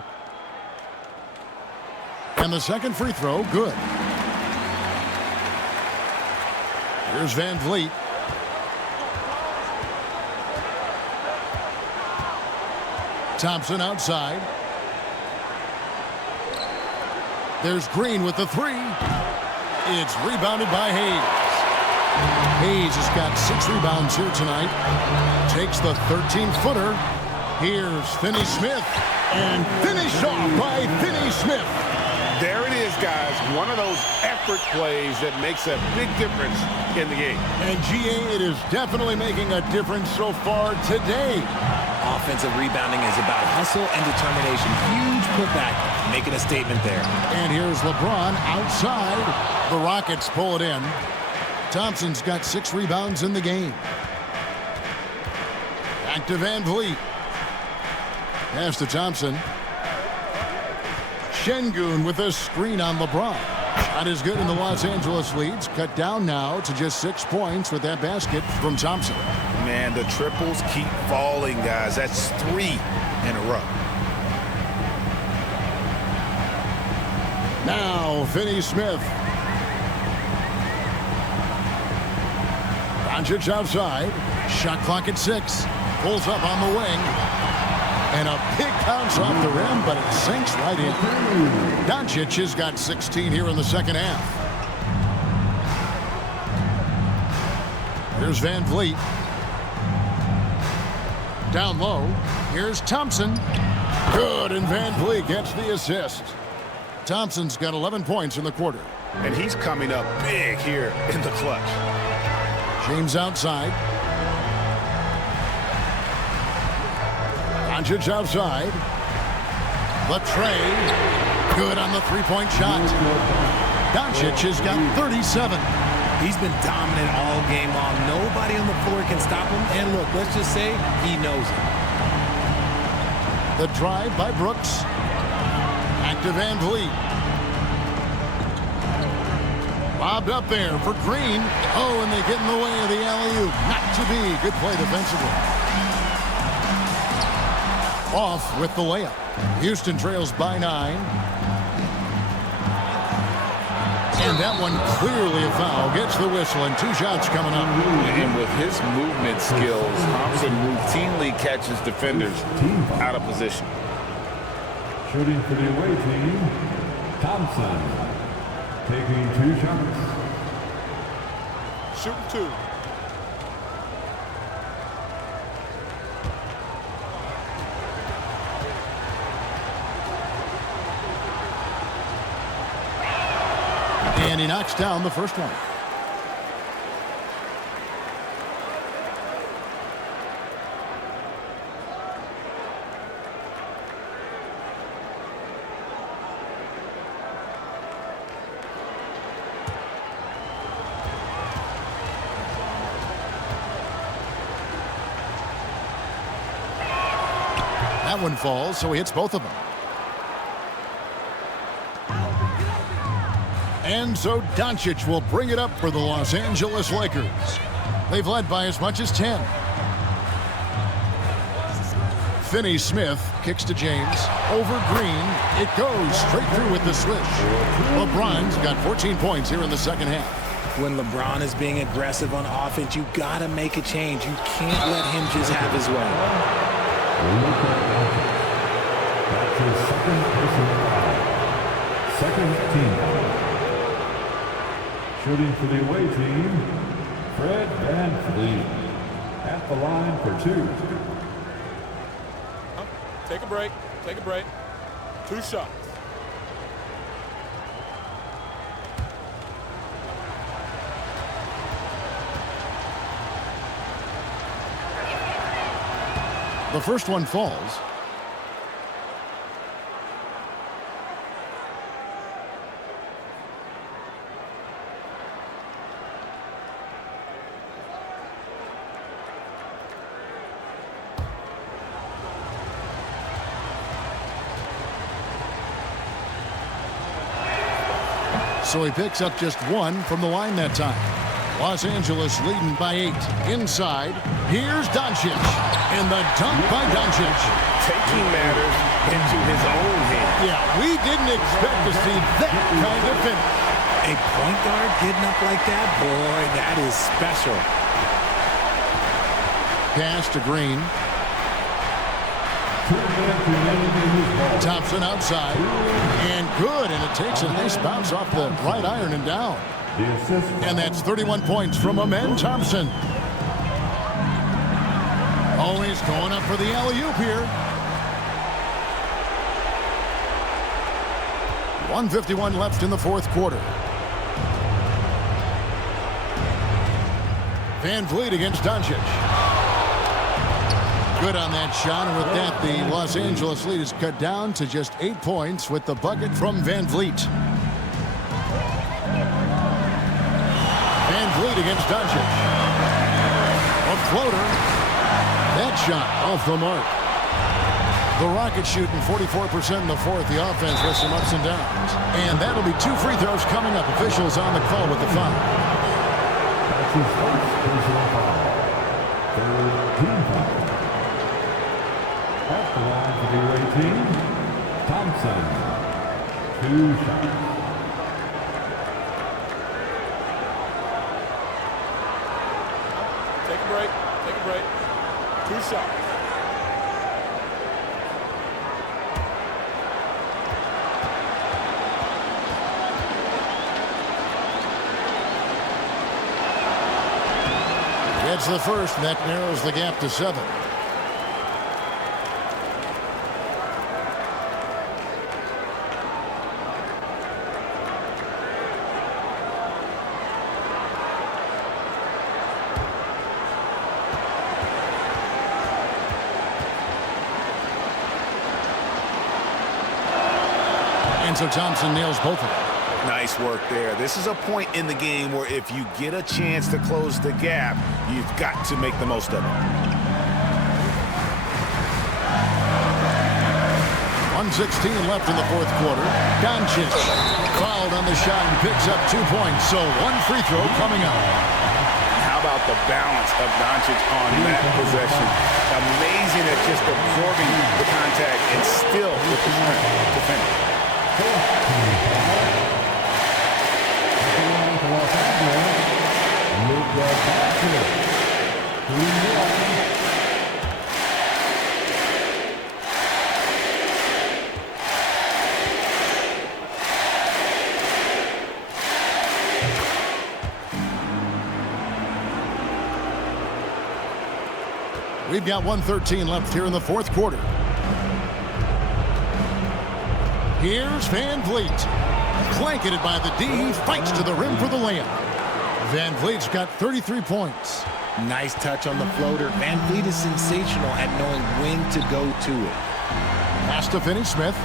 And the second free throw, good. Here's Van Vliet. Thompson outside. There's Green with the 3. It's rebounded by Hayes. Hayes has got 6 rebounds here tonight. Takes the 13-footer. Here's Finney-Smith. And finished off by Finney-Smith. There it is, guys. One of those effort plays that makes a big difference in the game. And GA, it is definitely making a difference so far today. Offensive rebounding is about hustle and determination. Huge putback, making a statement there. And here's LeBron outside. The Rockets pull it in. Thompson's got 6 rebounds in the game. Back to Van Vliet. Pass to Thompson. Şengün with a screen on LeBron. Shot is good, and the Los Angeles leads cut down now to just 6 points with that basket from Thompson. Man, the triples keep falling, guys. That's 3 in a row. Now, Finney-Smith. Doncic outside. Shot clock at 6. Pulls up on the wing. And a big bounce off the rim, but it sinks right in. Doncic has got 16 here in the second half. Here's Van Vliet. Down low. Here's Thompson. Good, and Van Vliet gets the assist. Thompson's got 11 points in the quarter. And he's coming up big here in the clutch. James outside. Doncic outside. Latrey. Good on the three-point shot. Doncic has got 37. He's been dominant all game long. Nobody on the floor can stop him. And look, let's just say he knows it. The drive by Brooks. Back to Van Vliet. Lobbed up there for Green. Oh, and they get in the way of the alley-oop. Not to be. Good play defensively. Off with the layup. Houston trails by 9. And that one clearly a foul. Gets the whistle, and 2 shots coming up. And with his movement skills, Thompson routinely catches defenders out of position. Shooting for the away team, Thompson. Taking 2 shots. Shooting 2. And he knocks down the first one. That one falls, so he hits both of them. And so Doncic will bring it up for the Los Angeles Lakers. They've led by as much as 10. Finney-Smith kicks to James. Over Green. It goes straight through with the swish. LeBron's got 14 points here in the second half. When LeBron is being aggressive on offense, you got to make a change. You can't let him just have his way. That's his second personal foul. Second team foul. Shooting for the away team, Fred VanVleet at the line for 2. Take a break. Take a break. 2 shots. The first one falls. So he picks up just 1 from the line that time. Los Angeles leading by 8. Inside, here's Doncic. And the dunk by Doncic. Taking matters into his own hands. Yeah, we didn't expect to see that kind of finish. A point guard getting up like that, boy, that is special. Pass to Green. Thompson outside. And good, and it takes a nice bounce off the right iron and down. And that's 31 points from Amen Thompson. Always going up for the alley-oop here. 1:51 left in the fourth quarter. VanVleet against Doncic. Good on that shot, and with that, the Los Angeles lead is cut down to just 8 points with the bucket from VanVleet. VanVleet against Doncic. A floater. That shot off the mark. The Rockets shooting 44% in the fourth. The offense with some ups and downs. And that'll be 2 free throws coming up. Officials on the call with the foul. That's his first personal foul. Third team foul. At the line for the away team, Thompson. 2 shots. Take a break. Take a break. 2 shots. Gets the first, and that narrows the gap to 7. And so Thompson nails both of them. Nice work there. This is a point in the game where if you get a chance to close the gap, you've got to make the most of it. 1:16 left in the fourth quarter. Doncic fouled on the shot and picks up 2 points. So 1 free throw coming up. How about the balance of Doncic on that possession? Amazing at just absorbing the contact and still with the strength to finish. We've got 1:13 left here in the fourth quarter. Here's Van Vliet. Blanketed by the D. He fights to the rim for the layup. Van Vliet's got 33 points. Nice touch on the floater. Van Vliet is sensational at knowing when to go to it. Pass to Finney-Smith.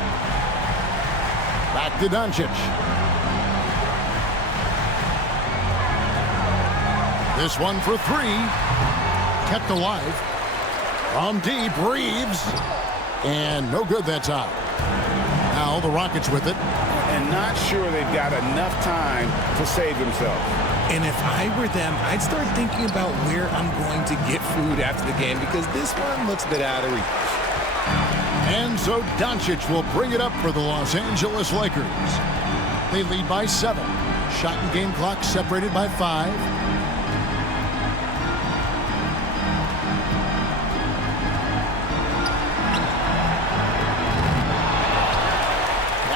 Back to Doncic. This one for three. Kept alive. From deep, Reeves. And no good that time. Now the Rockets with it. And not sure they've got enough time to save themselves. And if I were them, I'd start thinking about where I'm going to get food after the game because this one looks a bit out of reach. And so Doncic will bring it up for the Los Angeles Lakers. They lead by 7. Shot and game clock separated by 5.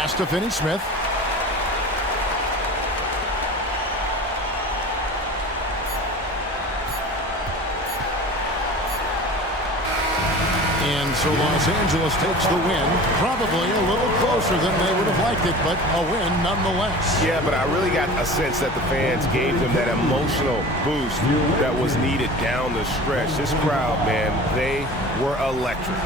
Pass to Finney-Smith. And so Los Angeles takes the win. Probably a little closer than they would have liked it, but a win nonetheless. Yeah, but I really got a sense that the fans gave them that emotional boost that was needed down the stretch. This crowd, man, they were electric.